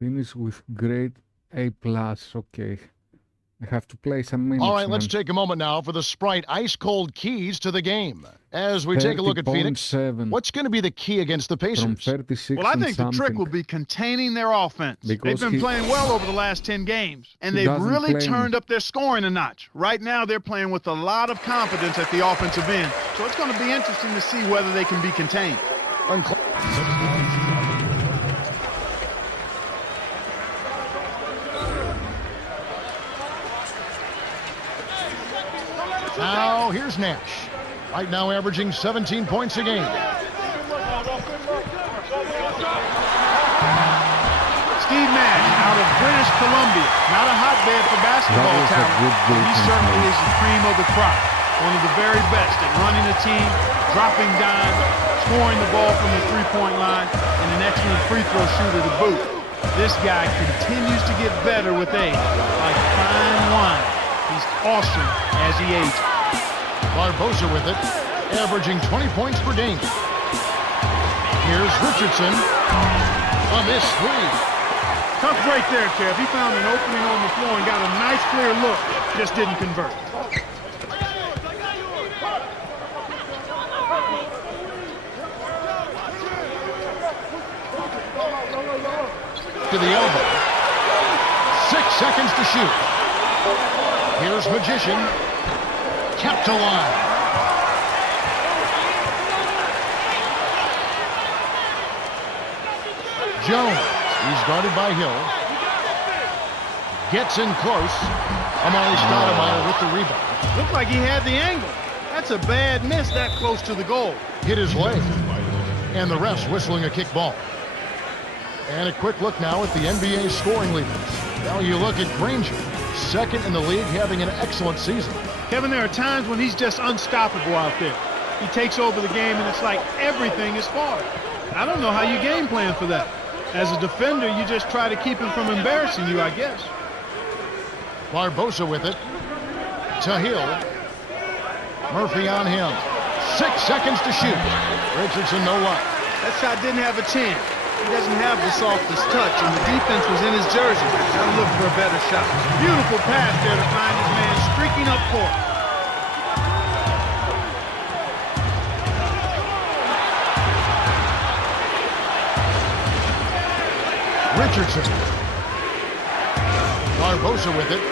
Finish with grade A+, okay. I have to play some minutes. All right, let's man. take a moment now for the Sprite ice-cold keys to the game. As we take a look at Phoenix, 30.7 what's going to be the key against the from Pacers? 36 Well, I and think the trick something. will be containing their offense. Because They've been playing well over the last 10 games, and He they've doesn't really play- turned up their scoring a notch. Right now, they're playing with a lot of confidence at the offensive end, so it's going to be interesting to see whether they can be contained. Now, here's Nash. Right now averaging 17 points a game. Steve Nash out of British Columbia. Not a hotbed for basketball That was a talent. good But he defense, certainly man. is the cream of the crop. One of the very best at running a team, dropping dimes, scoring the ball from the three-point line, and an excellent free throw shooter to boot. This guy continues to get better with age, like fine wine. He's awesome as he ages. Barbosa with it, averaging 20 points per game. Here's Richardson. A missed three. Tough break there, Kev. He found an opening on the floor and got a nice clear look. Just didn't convert. To the elbow. 6 seconds to shoot. Here's Magician. Kept alive. Jones. He's guarded by Hill. Gets in close. Amari Stoudemire with the rebound. Looked like he had the angle. That's a bad miss that close to the goal. Hit his leg. And the refs whistling a kick ball. And a quick look now at the NBA scoring leaders. Now you look at Granger, second in the league, having an excellent season. Kevin, there are times when he's just unstoppable out there. He takes over the game and it's like everything is falling. I don't know how you game plan for that. As a defender, you just try to keep him from embarrassing you, I guess. Barbosa with it. To Hill. Murphy on him. 6 seconds to shoot. Richardson no luck. That shot didn't have a chance. He doesn't have the softest touch, and the defense was in his jersey. Got to look for a better shot. Beautiful pass there to find his man streaking up court. Richardson. Barbosa with it.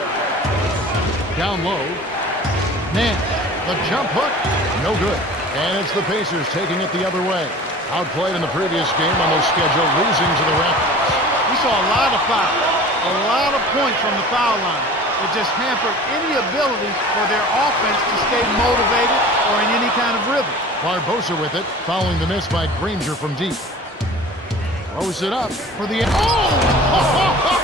Down low. Nash. The jump hook. No good. And it's the Pacers taking it the other way. Outplayed in the previous game on their schedule, losing to the Raptors. We saw a lot of fouls, a lot of points from the foul line. It just hampered any ability for their offense to stay motivated or in any kind of rhythm. Barbosa with it, following the miss by Granger from deep. Throws it up for the... Oh!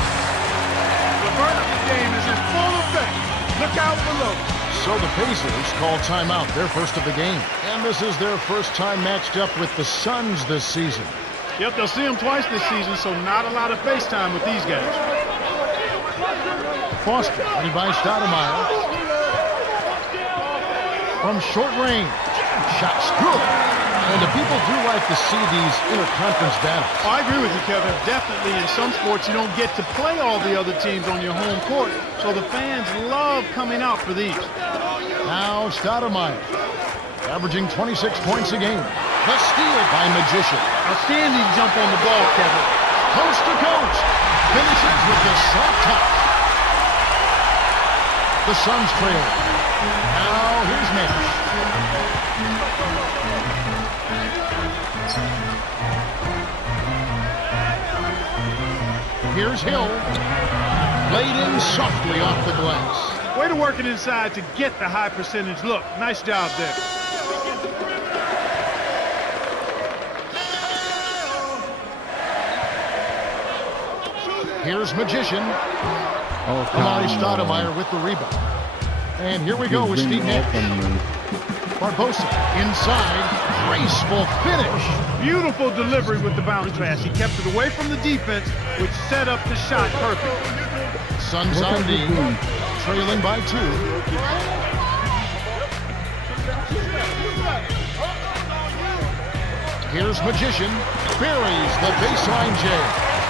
The burn of the game is in full effect. Look out below. So the Pacers call timeout, their first of the game. And this is their first time matched up with the Suns this season. Yep, they'll see them twice this season, so not a lot of face time with these guys. Foster, ready by Stoudemire. From short range. Shot's good. And the people do like to see these interconference battles. Oh, I agree with you, Kevin. Definitely in some sports you don't get to play all the other teams on your home court, so the fans love coming out for these. Now Stoudemire, averaging 26 points a game. The steal by Magician. Outstanding jump on the ball, Kevin. Coast to coast. Finishes with the soft touch. The Suns trail. Now here's Nash. Here's Hill. Laid in softly off the glass. Way to work it inside to get the high percentage look. Nice job there. Here's Magician. Oh, come Amari on. Stoudemire with the rebound. And here we go with He's Steve being Nash. open. Barbosa inside. Graceful finish. Beautiful delivery with the bounce pass. He kept it away from the defense, which set up the shot perfect. Suns What on are D, you doing? trailing by 2. Here's Magician. Buries the baseline J.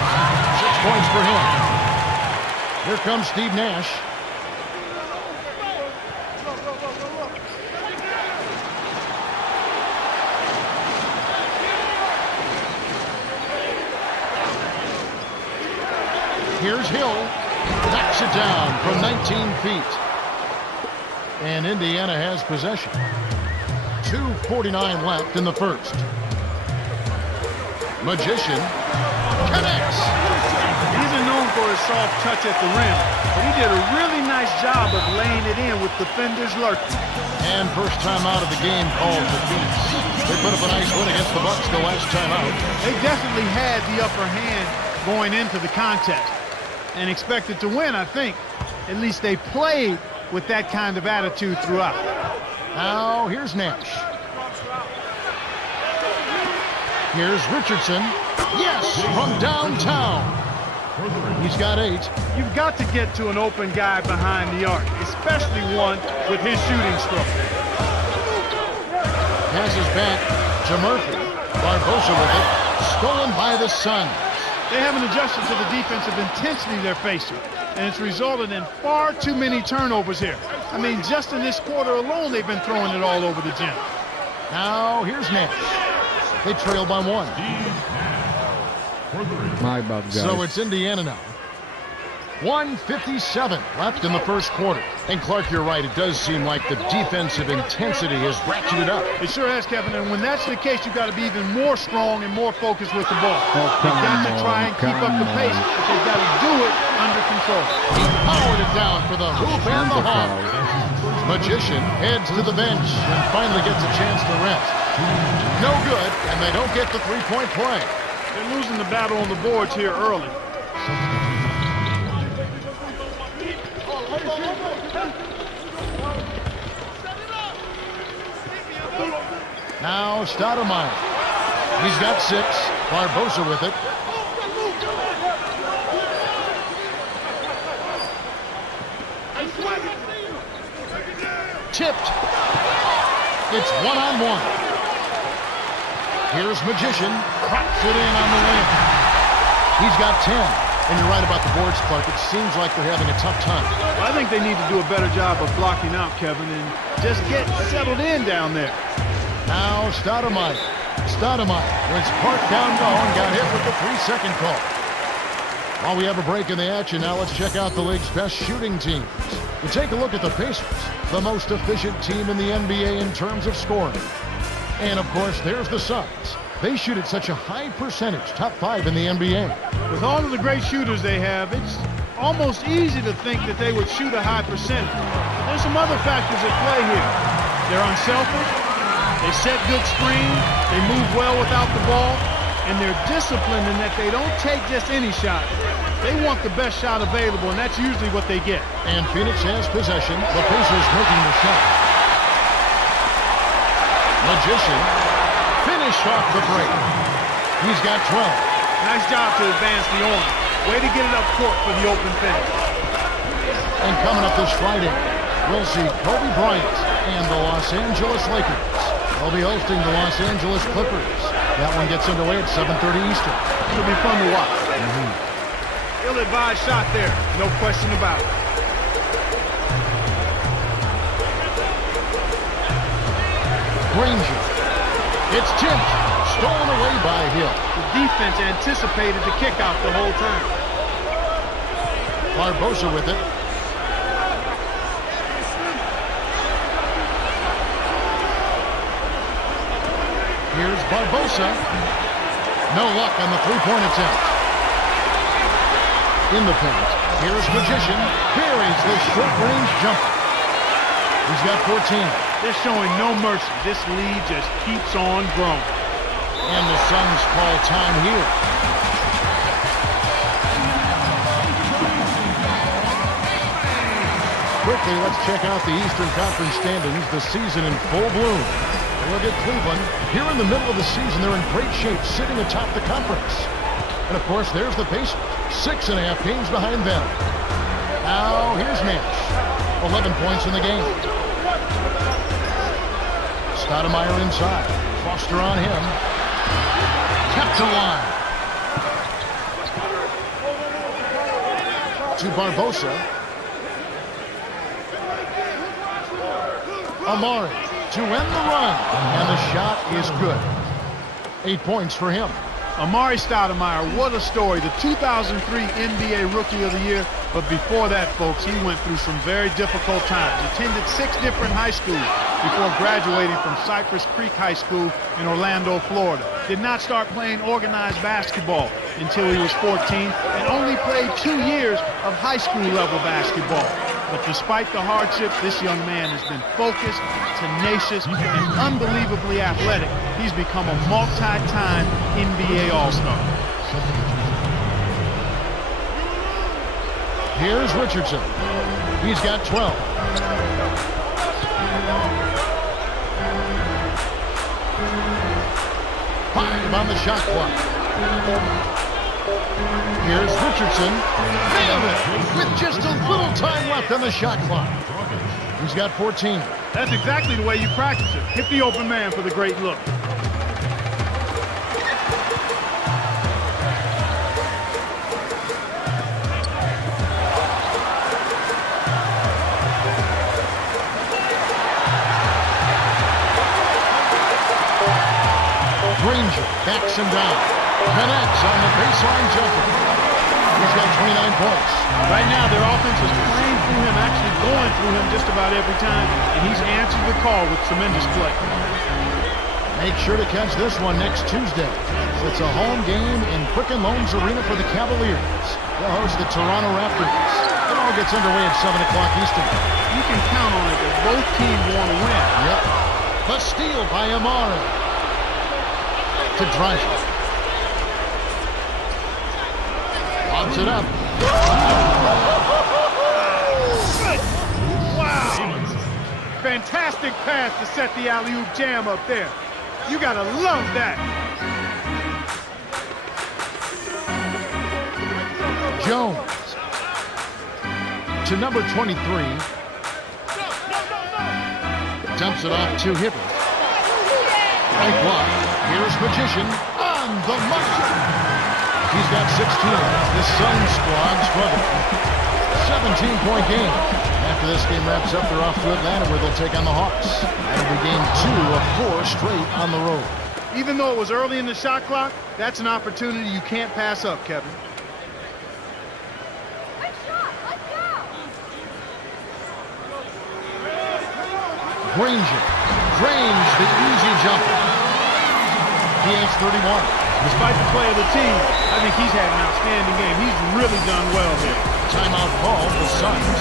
6 points for him. Here comes Steve Nash. Here's Hill. Knocks it down from 19 feet. And Indiana has possession. 2:49 left in the first. Magician connects. He isn't known for his soft touch at the rim, but he did a really nice job of laying it in with defenders lurking. And first time out of the game called for Phoenix. They put up a nice win against the Bucks the last time out. They definitely had the upper hand going into the contest and expected to win, I think. At least they played with that kind of attitude throughout. Now here's Nash. Here's Richardson. Yes, from downtown. He's got 8. You've got to get to an open guy behind the arc, especially one with his shooting stroke. Passes back to Murphy. Barbosa with it. Stolen by the Suns. They haven't adjusted to the defensive intensity they're facing, and it's resulted in far too many turnovers here. I mean, just in this quarter alone, they've been throwing it all over the gym. Now here's Nash. They trail by 1. My bad, guys. So it's Indiana now. 1:57 left in the first quarter. And Clark, you're right. It does seem like the defensive intensity has ratcheted up. It sure has, Kevin, and when that's the case, you've got to be even more strong and more focused with the ball. Oh, They've got to come try on, and keep up the come pace, on. but they've got to do it under control. He powered it down for the hoop and the hog. Magician heads to the bench and finally gets a chance to rest. No good, and they don't get the three-point play. They're losing the battle on the boards here early. Now Stoudemire. He's got 6. Barbosa with it. Tipped. It's 1-on-1. Here's Magician. Cracks it in on the rim. He's got 10. And you're right about the boards, Clark. It seems like they're having a tough time. Well, I think they need to do a better job of blocking out, Kevin, and just get settled in down there. Now Stoudemire. Stoudemire was parked down low and got hit with the 3-second call. While we have a break in the action, now let's check out the league's best shooting teams. You take a look at the Pacers, the most efficient team in the NBA in terms of scoring. And of course, there's the Suns. They shoot at such a high percentage, top 5 in the NBA. With all of the great shooters they have, it's almost easy to think that they would shoot a high percentage. But there's some other factors at play here. They're unselfish, they set good screens, they move well without the ball, and they're disciplined in that they don't take just any shot. They want the best shot available, and that's usually what they get. And Phoenix has possession. The Pacers making the shot. Magician finished off the break. He's got 12. Nice job to advance the arm. Way to get it up court for the open finish. And coming up this Friday, we'll see Kobe Bryant and the Los Angeles Lakers. They'll be hosting the Los Angeles Clippers. That one gets underway at 7:30 Eastern. It'll be fun to watch. Ill-advised shot there, no question about it. Granger. It's tipped. Stolen away by Hill. The defense anticipated the kick out the whole time. Barbosa with it. Here's Barbosa. No luck on the three-point attempt. In the paint, here's Magician. Buries the short-range jumper. He's got 14. They're showing no mercy. This lead just keeps on growing. And the Suns call time here. quickly, let's check out the Eastern Conference standings, the season in full bloom. Look at Cleveland. Here in the middle of the season, they're in great shape, sitting atop the conference. And, of course, there's the Pacers, 6.5 games behind them. Now, here's Nash. 11 points in the game. Stoudemire inside. Foster on him. Kept to line. To Barbosa. Amari to end the run. And the shot is good. 8 points for him. Amari Stoudemire, what a story. The 2003 NBA Rookie of the Year. But before that, folks, he went through some very difficult times. Attended 6 different high schools before graduating from Cypress Creek High School in Orlando, Florida. Did not start playing organized basketball until he was 14 and only played 2 years of high school level basketball. But despite the hardships, this young man has been focused, tenacious, and unbelievably athletic. He's become a multi-time NBA All-Star. Here's Richardson. He's got 12. Five on the shot clock. Here's Richardson. Nailed it with just a little time left on the shot clock. He's got 14. That's exactly the way you practice it. Hit the open man for the great look. Granger backs him down. Connects on the baseline jumper. He's got 29 points. Right now, their offense is playing through him, actually going through him just about every time, and he's answered the call with tremendous play. Make sure to catch this one next Tuesday. It's a home game in Quicken Loans Arena for the Cavaliers. They'll host the Toronto Raptors. It all gets underway at 7 o'clock Eastern. You can count on it that both teams want to win. Yep. The steal by Amari. To Dreisel. Lobs it up. Wow! Fantastic pass to set the alley-oop jam up there. You gotta love that. Jones. To number 23. Dumps it off to Hibbert. Right block. Here's Magician on the mark. He's got 16. The Sun squad struggled. 17-point game. After this game wraps up, they're off to Atlanta where they'll take on the Hawks. That'll be game 2 of 4 straight on the road. Even though it was early in the shot clock, that's an opportunity you can't pass up, Kevin. Granger drains the easy jumper. He has 31. Despite the play of the team, I think he's had an outstanding game. He's really done well here. Timeout call for Suns.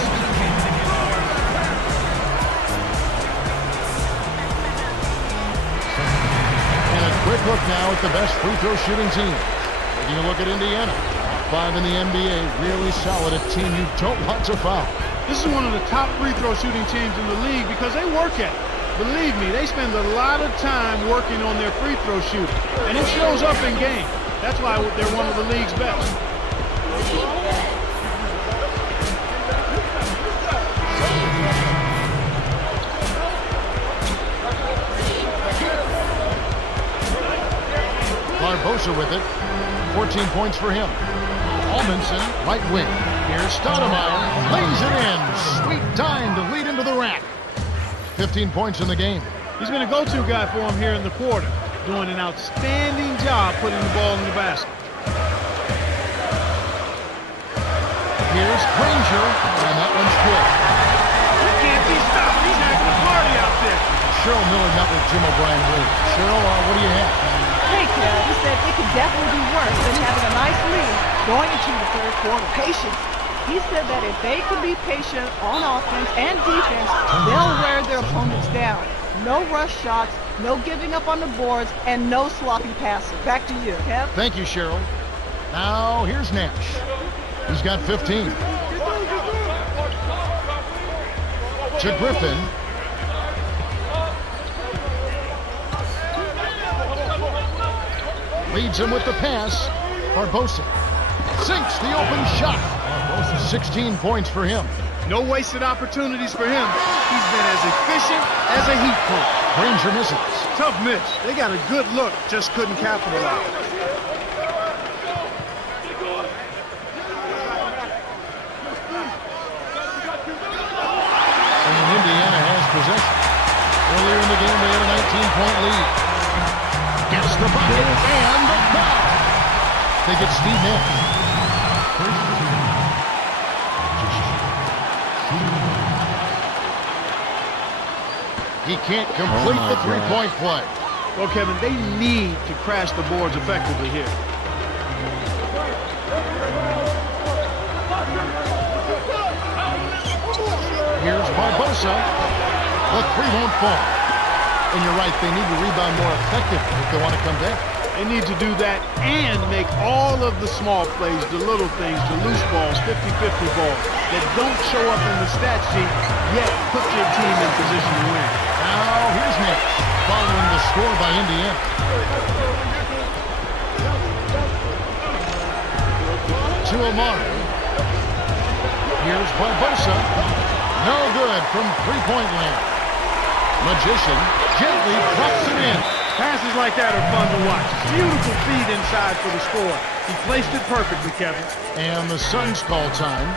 And a quick look now at the best free throw shooting team. Taking a look at Indiana. 5 in the NBA, really solid, a team you don't want to foul. This is one of the top free throw shooting teams in the league because they work at it. Believe me, they spend a lot of time working on their free throw shooting, and it shows up in game. That's why they're one of the league's best. Barbosa with it. 14 points for him. Almanson, right wing. Here's Stoudemire. Lays it in. Sweet time to lead into the rack. 15 points in the game. He's been a go-to guy for him here in the quarter, doing an outstanding job putting the ball in the basket. Here's Granger, and that one's good. He can't be stopped. He's having a party out there. Cheryl Miller met with Jim O'Brien. Cheryl, what do you have? Hey, Kev, he said it could definitely be worse than having a nice lead going into the third quarter. Patience. He said that if they can be patient on offense and defense, they'll wear their opponents down. No rush shots, no giving up on the boards, and no sloppy passes. Back to you, Kev. Thank you, Cheryl. Now, here's Nash. He's got 15. To Griffin. Leads him with the pass. Barbosa sinks the open shot. 16 points for him. No wasted opportunities for him. He's been as efficient as a heat pump. Granger misses. Tough miss. They got a good look, just couldn't capitalize. And Indiana has possession. Earlier in the game, they had a 19-point lead. Gets the bucket and the foul. They get Steve Nash. He can't complete the three-point play. Well, Kevin, they need to crash the boards effectively here. Here's Barbosa. The three won't fall. And you're right, they need to rebound more effectively if they want to come back. They need to do that and make all of the small plays, the little things, the loose balls, 50-50 balls that don't show up in the stat sheet, yet put your team in position to win. Now here's Nash, following the score by Indiana. To Amari. Here's Barbosa. No good from three-point land. Magician gently drops it in. Passes like that are fun to watch. Beautiful feed inside for the score. He placed it perfectly, Kevin. And the Suns call time.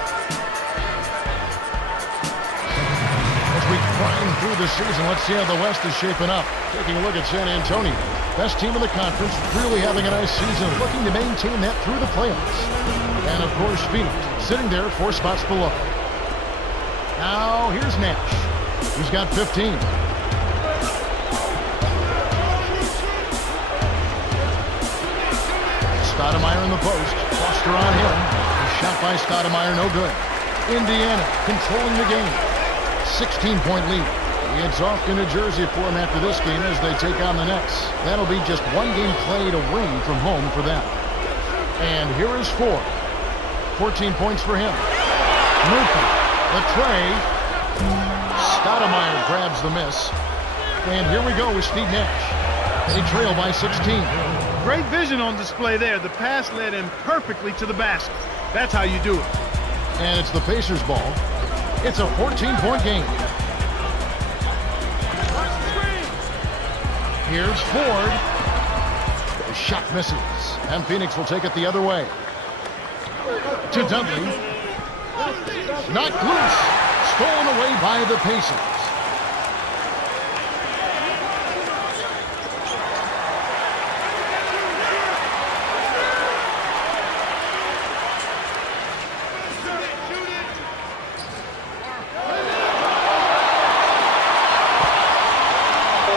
As we climb through the season, let's see how the West is shaping up. Taking a look at San Antonio. Best team in the conference, really having a nice season, looking to maintain that through the playoffs. And of course, Phoenix, sitting there 4 spots below. Now, here's Nash. He's got 15. Stoudemire in the post. Foster on him. A shot by Stoudemire, no good. Indiana controlling the game. 16-point lead. He heads off to New Jersey for him after this game as they take on the Nets. That'll be just one game played away from home for them. And here is 4. 14 points for him. Murphy, the tray. Stoudemire grabs the miss. And here we go with Steve Nash. They trail by 16. Great vision on display there. The pass led him perfectly to the basket. That's how you do it. And it's the Pacers' ball. It's a 14-point game. Here's Ford. The shot misses. And Phoenix will take it the other way. To Dudley. Knocked loose. Stolen away by the Pacers.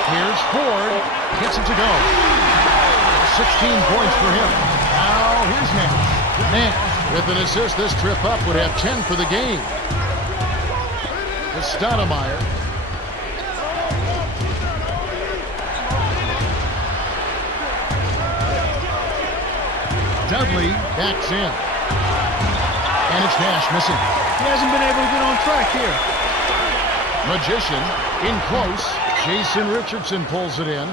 Here's Ford. Gets it to go. 16 points for him. Now here's Nash. Nash with an assist this trip up would have 10 for the game. It's Stoudemire. Dudley backs in. And it's Nash missing. He hasn't been able to get on track here. Magician in close. Jason Richardson pulls it in.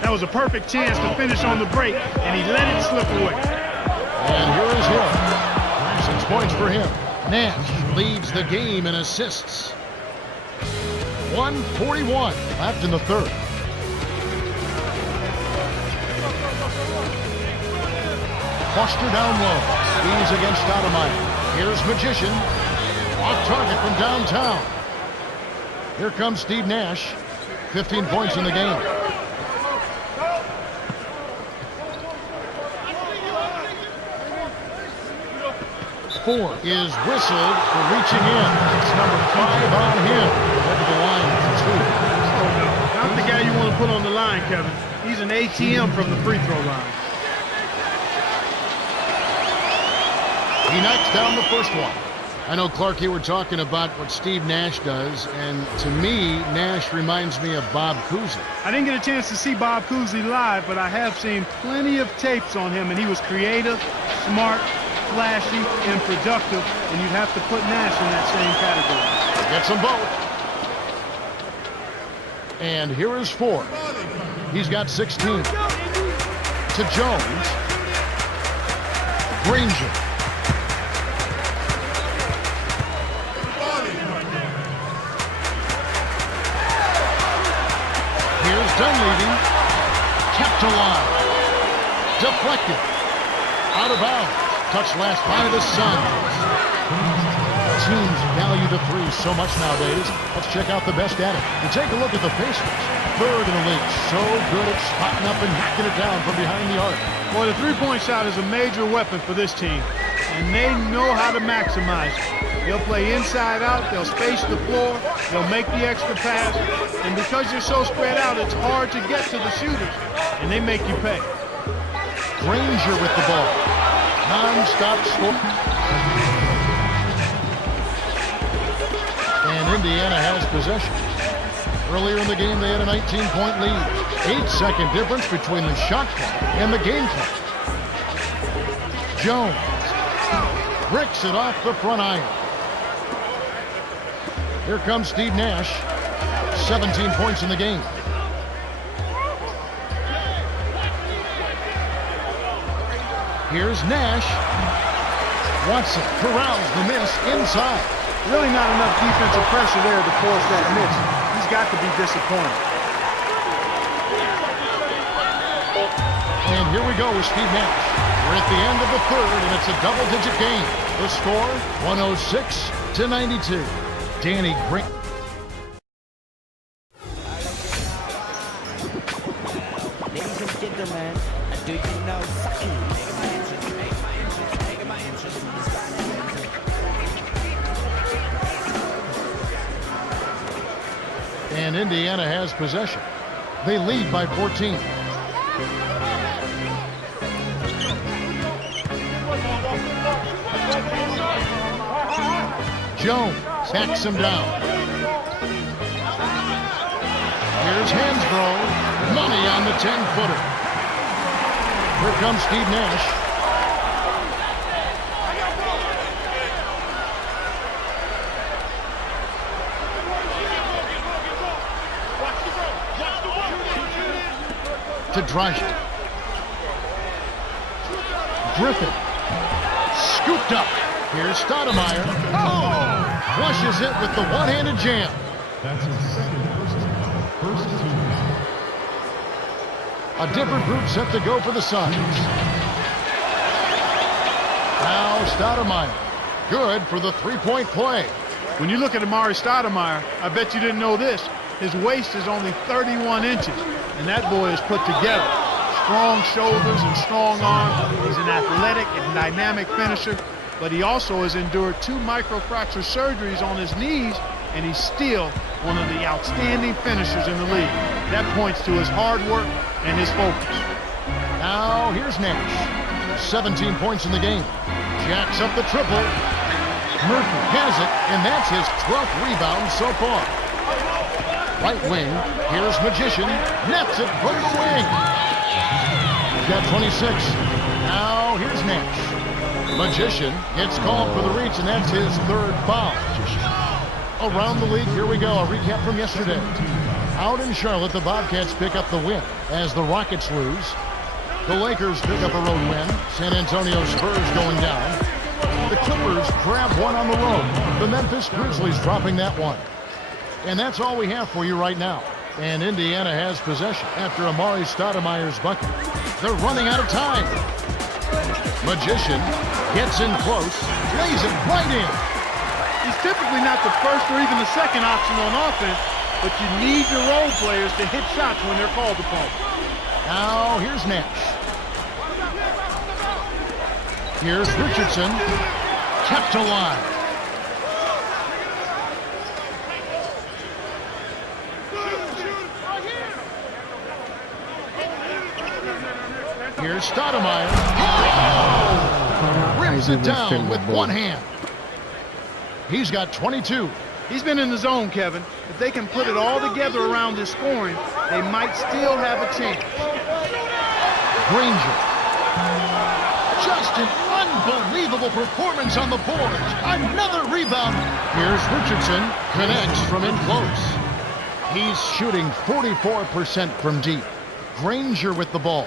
That was a perfect chance to finish on the break, and he let it slip away. And here is Hill. 6 points for him. Nash leads the game in assists. 1:41 left in the third. Foster down low. He's against Stoudemire. Here's Magician. Off target from downtown. Here comes Steve Nash. 15 points in the game. Four is whistled for reaching in. It's number 5 on him. Over the line for 2. Not the guy you want to put on the line, Kevin. He's an ATM from the free throw line. He knocks down the first one. I know, Clark, you were talking about what Steve Nash does, and to me, Nash reminds me of Bob Cousy. I didn't get a chance to see Bob Cousy live, but I have seen plenty of tapes on him, and he was creative, smart, flashy, and productive, and you'd have to put Nash in that same category. Gets them both. And here is 4. He's got 16. To Jones. Granger. Here's Dunleavy. Kept alive. Deflected. Out of bounds. Touched last by the Suns. Teams value the 3 so much nowadays. Let's check out the best at it. And take a look at the Pacers. 3rd in the league. So good at spotting up and knocking it down from behind the arc. Well, the three-point shot is a major weapon for this team, and they know how to maximize it. They'll play inside out. They'll space the floor. They'll make the extra pass. And because you're so spread out, it's hard to get to the shooters, and they make you pay. Granger with the ball. Non-stop score. And Indiana has possession. Earlier in the game, they had a 19-point lead. 8-second difference between the shot clock and the game clock. Jones bricks it off the front iron. Here comes Steve Nash. 17 points in the game. Here's Nash. Watson corrals the miss inside. Really not enough defensive pressure there to force that miss. He's got to be disappointed. And here we go with Steve Nash. We're at the end of the 3rd, and it's a double-digit game. The score, 106-92. Danny Green. Ladies and gentlemen, do you know And Indiana has possession. They lead by 14. Jones backs him down. Here's Hansbrough. Money on the 10-footer. Here comes Steve Nash. To Dragic. Griffin. Scooped up. Here's Stoudemire. Oh! Flushes it with the one-handed jam. That's his second first team. A different group set to go for the Suns. Now Stoudemire. Good for the three-point play. When you look at Amari Stoudemire, I bet you didn't know this. His waist is only 31 inches, and that boy is put together. Strong shoulders and strong arms. He's an athletic and dynamic finisher, but he also has endured 2 microfracture surgeries on his knees, and he's still one of the outstanding finishers in the league. That points to his hard work and his focus. Now here's Nash. 17 points in the game. Jacks up the triple. Murphy has it, and that's his 12th rebound so far. Right wing, here's Magician. Nets it from the wing. He's got 26. Now here's Nash. Magician gets called for the reach, and that's his 3rd foul. Around the league, here we go. A recap from yesterday. Out in Charlotte, the Bobcats pick up the win as the Rockets lose. The Lakers pick up a road win. San Antonio Spurs going down. The Clippers grab one on the road. The Memphis Grizzlies dropping that one. And that's all we have for you right now. And Indiana has possession after Amari Stoudemire's bucket. They're running out of time. Magician gets in close, lays it right in. He's typically not the first or even the second option on offense, but you need your role players to hit shots when they're called upon. Now here's Nash. Here's Richardson, kept alive. Here's Stoudemire. Oh! Rips it down with one hand. He's got 22. He's been in the zone, Kevin. If they can put it all together around his scoring, they might still have a chance. Granger. Just an Unbelievable performance on the boards. Another rebound. Here's Richardson. Connects from in close. He's shooting 44% from deep. Granger with the ball.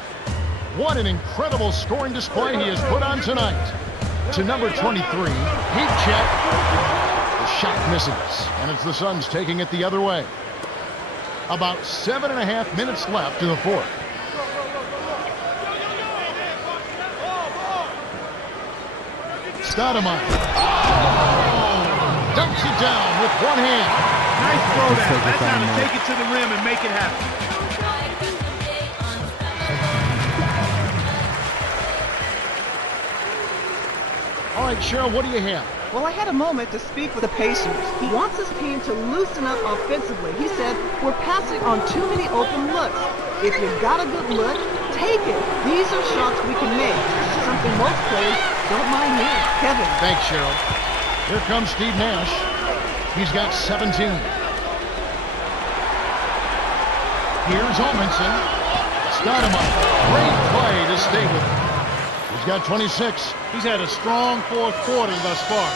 What an incredible scoring display he has put on tonight. To number 23, heat check. The shot misses, and it's the Suns taking it the other way. About 7.5 minutes left in the fourth. Stoudemire. Oh! Dumps it down with one hand. Nice throw down. That's how to take it to the rim and make it happen. All right, Cheryl, what do you have? Well, I had a moment to speak with the Pacers. He wants his team to loosen up offensively. He said, we're passing on too many open looks. If you've got a good look, take it. These are shots we can make. Something most players don't mind hearing. Kevin. Thanks, Cheryl. Here comes Steve Nash. He's got 17. Here's Olmanson. Stoudemire. Great play to stay with him. He's got 26. He's had a strong fourth quarter thus far,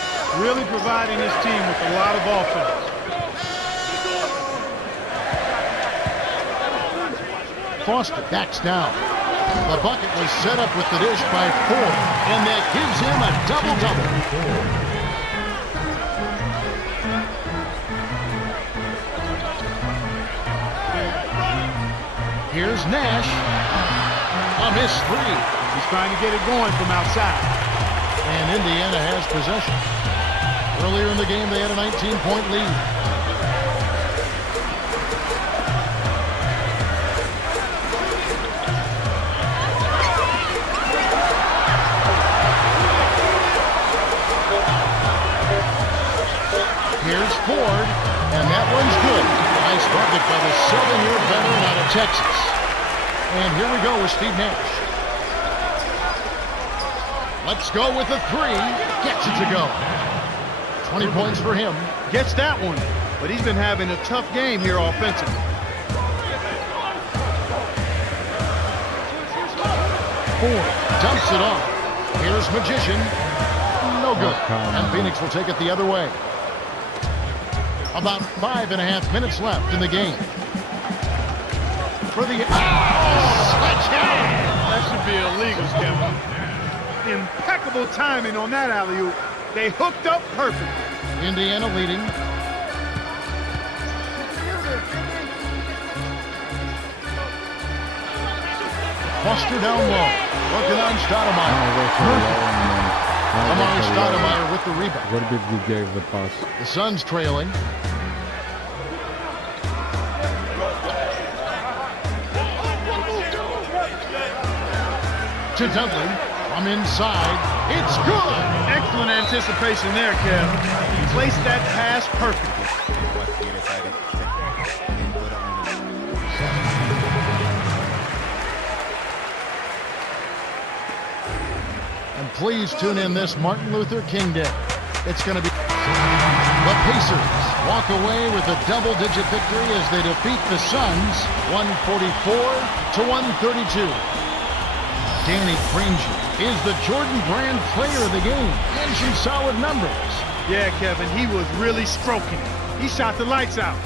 really providing his team with a lot of offense. Foster backs down. The bucket was set up with the dish by Ford, and that gives him a double-double. Here's Nash. A missed three. He's trying to get it going from outside. And Indiana has possession. Earlier in the game, they had a 19-point lead. Here's Ford, and that one's good. Nice bucket by the 7-year veteran out of Texas. And here we go with Steve Nash. Let's go with the three. Gets it to go. 20 points for him. Gets that one, but he's been having a tough game here offensively. Ford dumps it off. Here's Magician. No good. And Phoenix will take it the other way. About 5.5 minutes left in the game. For the sledgehammer. That should be illegal, Kevin. Impeccable timing on that alley-oop. They hooked up perfectly. Indiana leading. Foster down low. Working on Stoudemire. Amari Stoudemire with the rebound. Where did we give the pass? The Suns trailing. To Dudley from inside. It's good. Excellent anticipation there, Kev. He placed that pass perfectly. And please tune in this Martin Luther King Day. It's going to be the Pacers walk away with a double-digit victory as they defeat the Suns 144 to 132. Danny Granger is the Jordan Brand player of the game, and some solid numbers. Yeah, Kevin, he was really stroking it. He shot the lights out.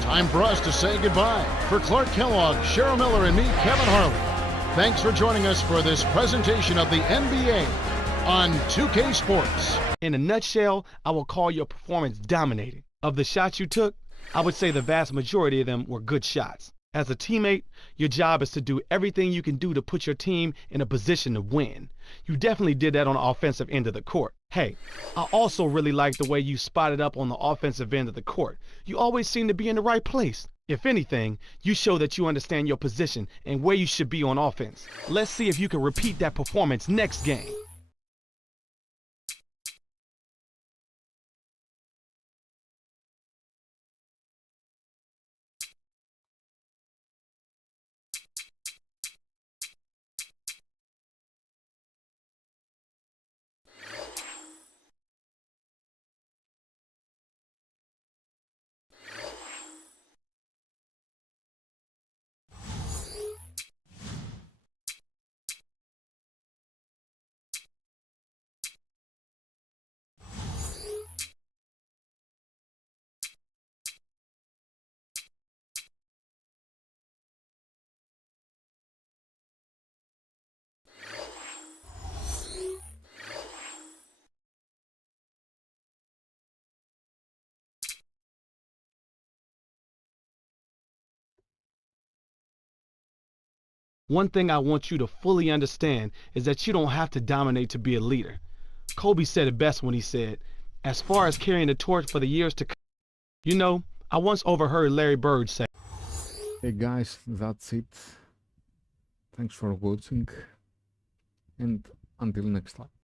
Time for us to say goodbye. For Clark Kellogg, Cheryl Miller, and me, Kevin Harlan, thanks for joining us for this presentation of the NBA on 2K Sports. In a nutshell, I will call your performance dominating. Of the shots you took, I would say the vast majority of them were good shots. As a teammate, your job is to do everything you can do to put your team in a position to win. You definitely did that on the offensive end of the court. Hey, I also really like the way you spotted up on the offensive end of the court. You always seem to be in the right place. If anything, you show that you understand your position and where you should be on offense. Let's see if you can repeat that performance next game. One thing I want you to fully understand is that you don't have to dominate to be a leader. Kobe said it best when he said, as far as carrying the torch for the years to come. You know, I once overheard Larry Bird say, Hey guys, that's it. Thanks for watching, and until next time.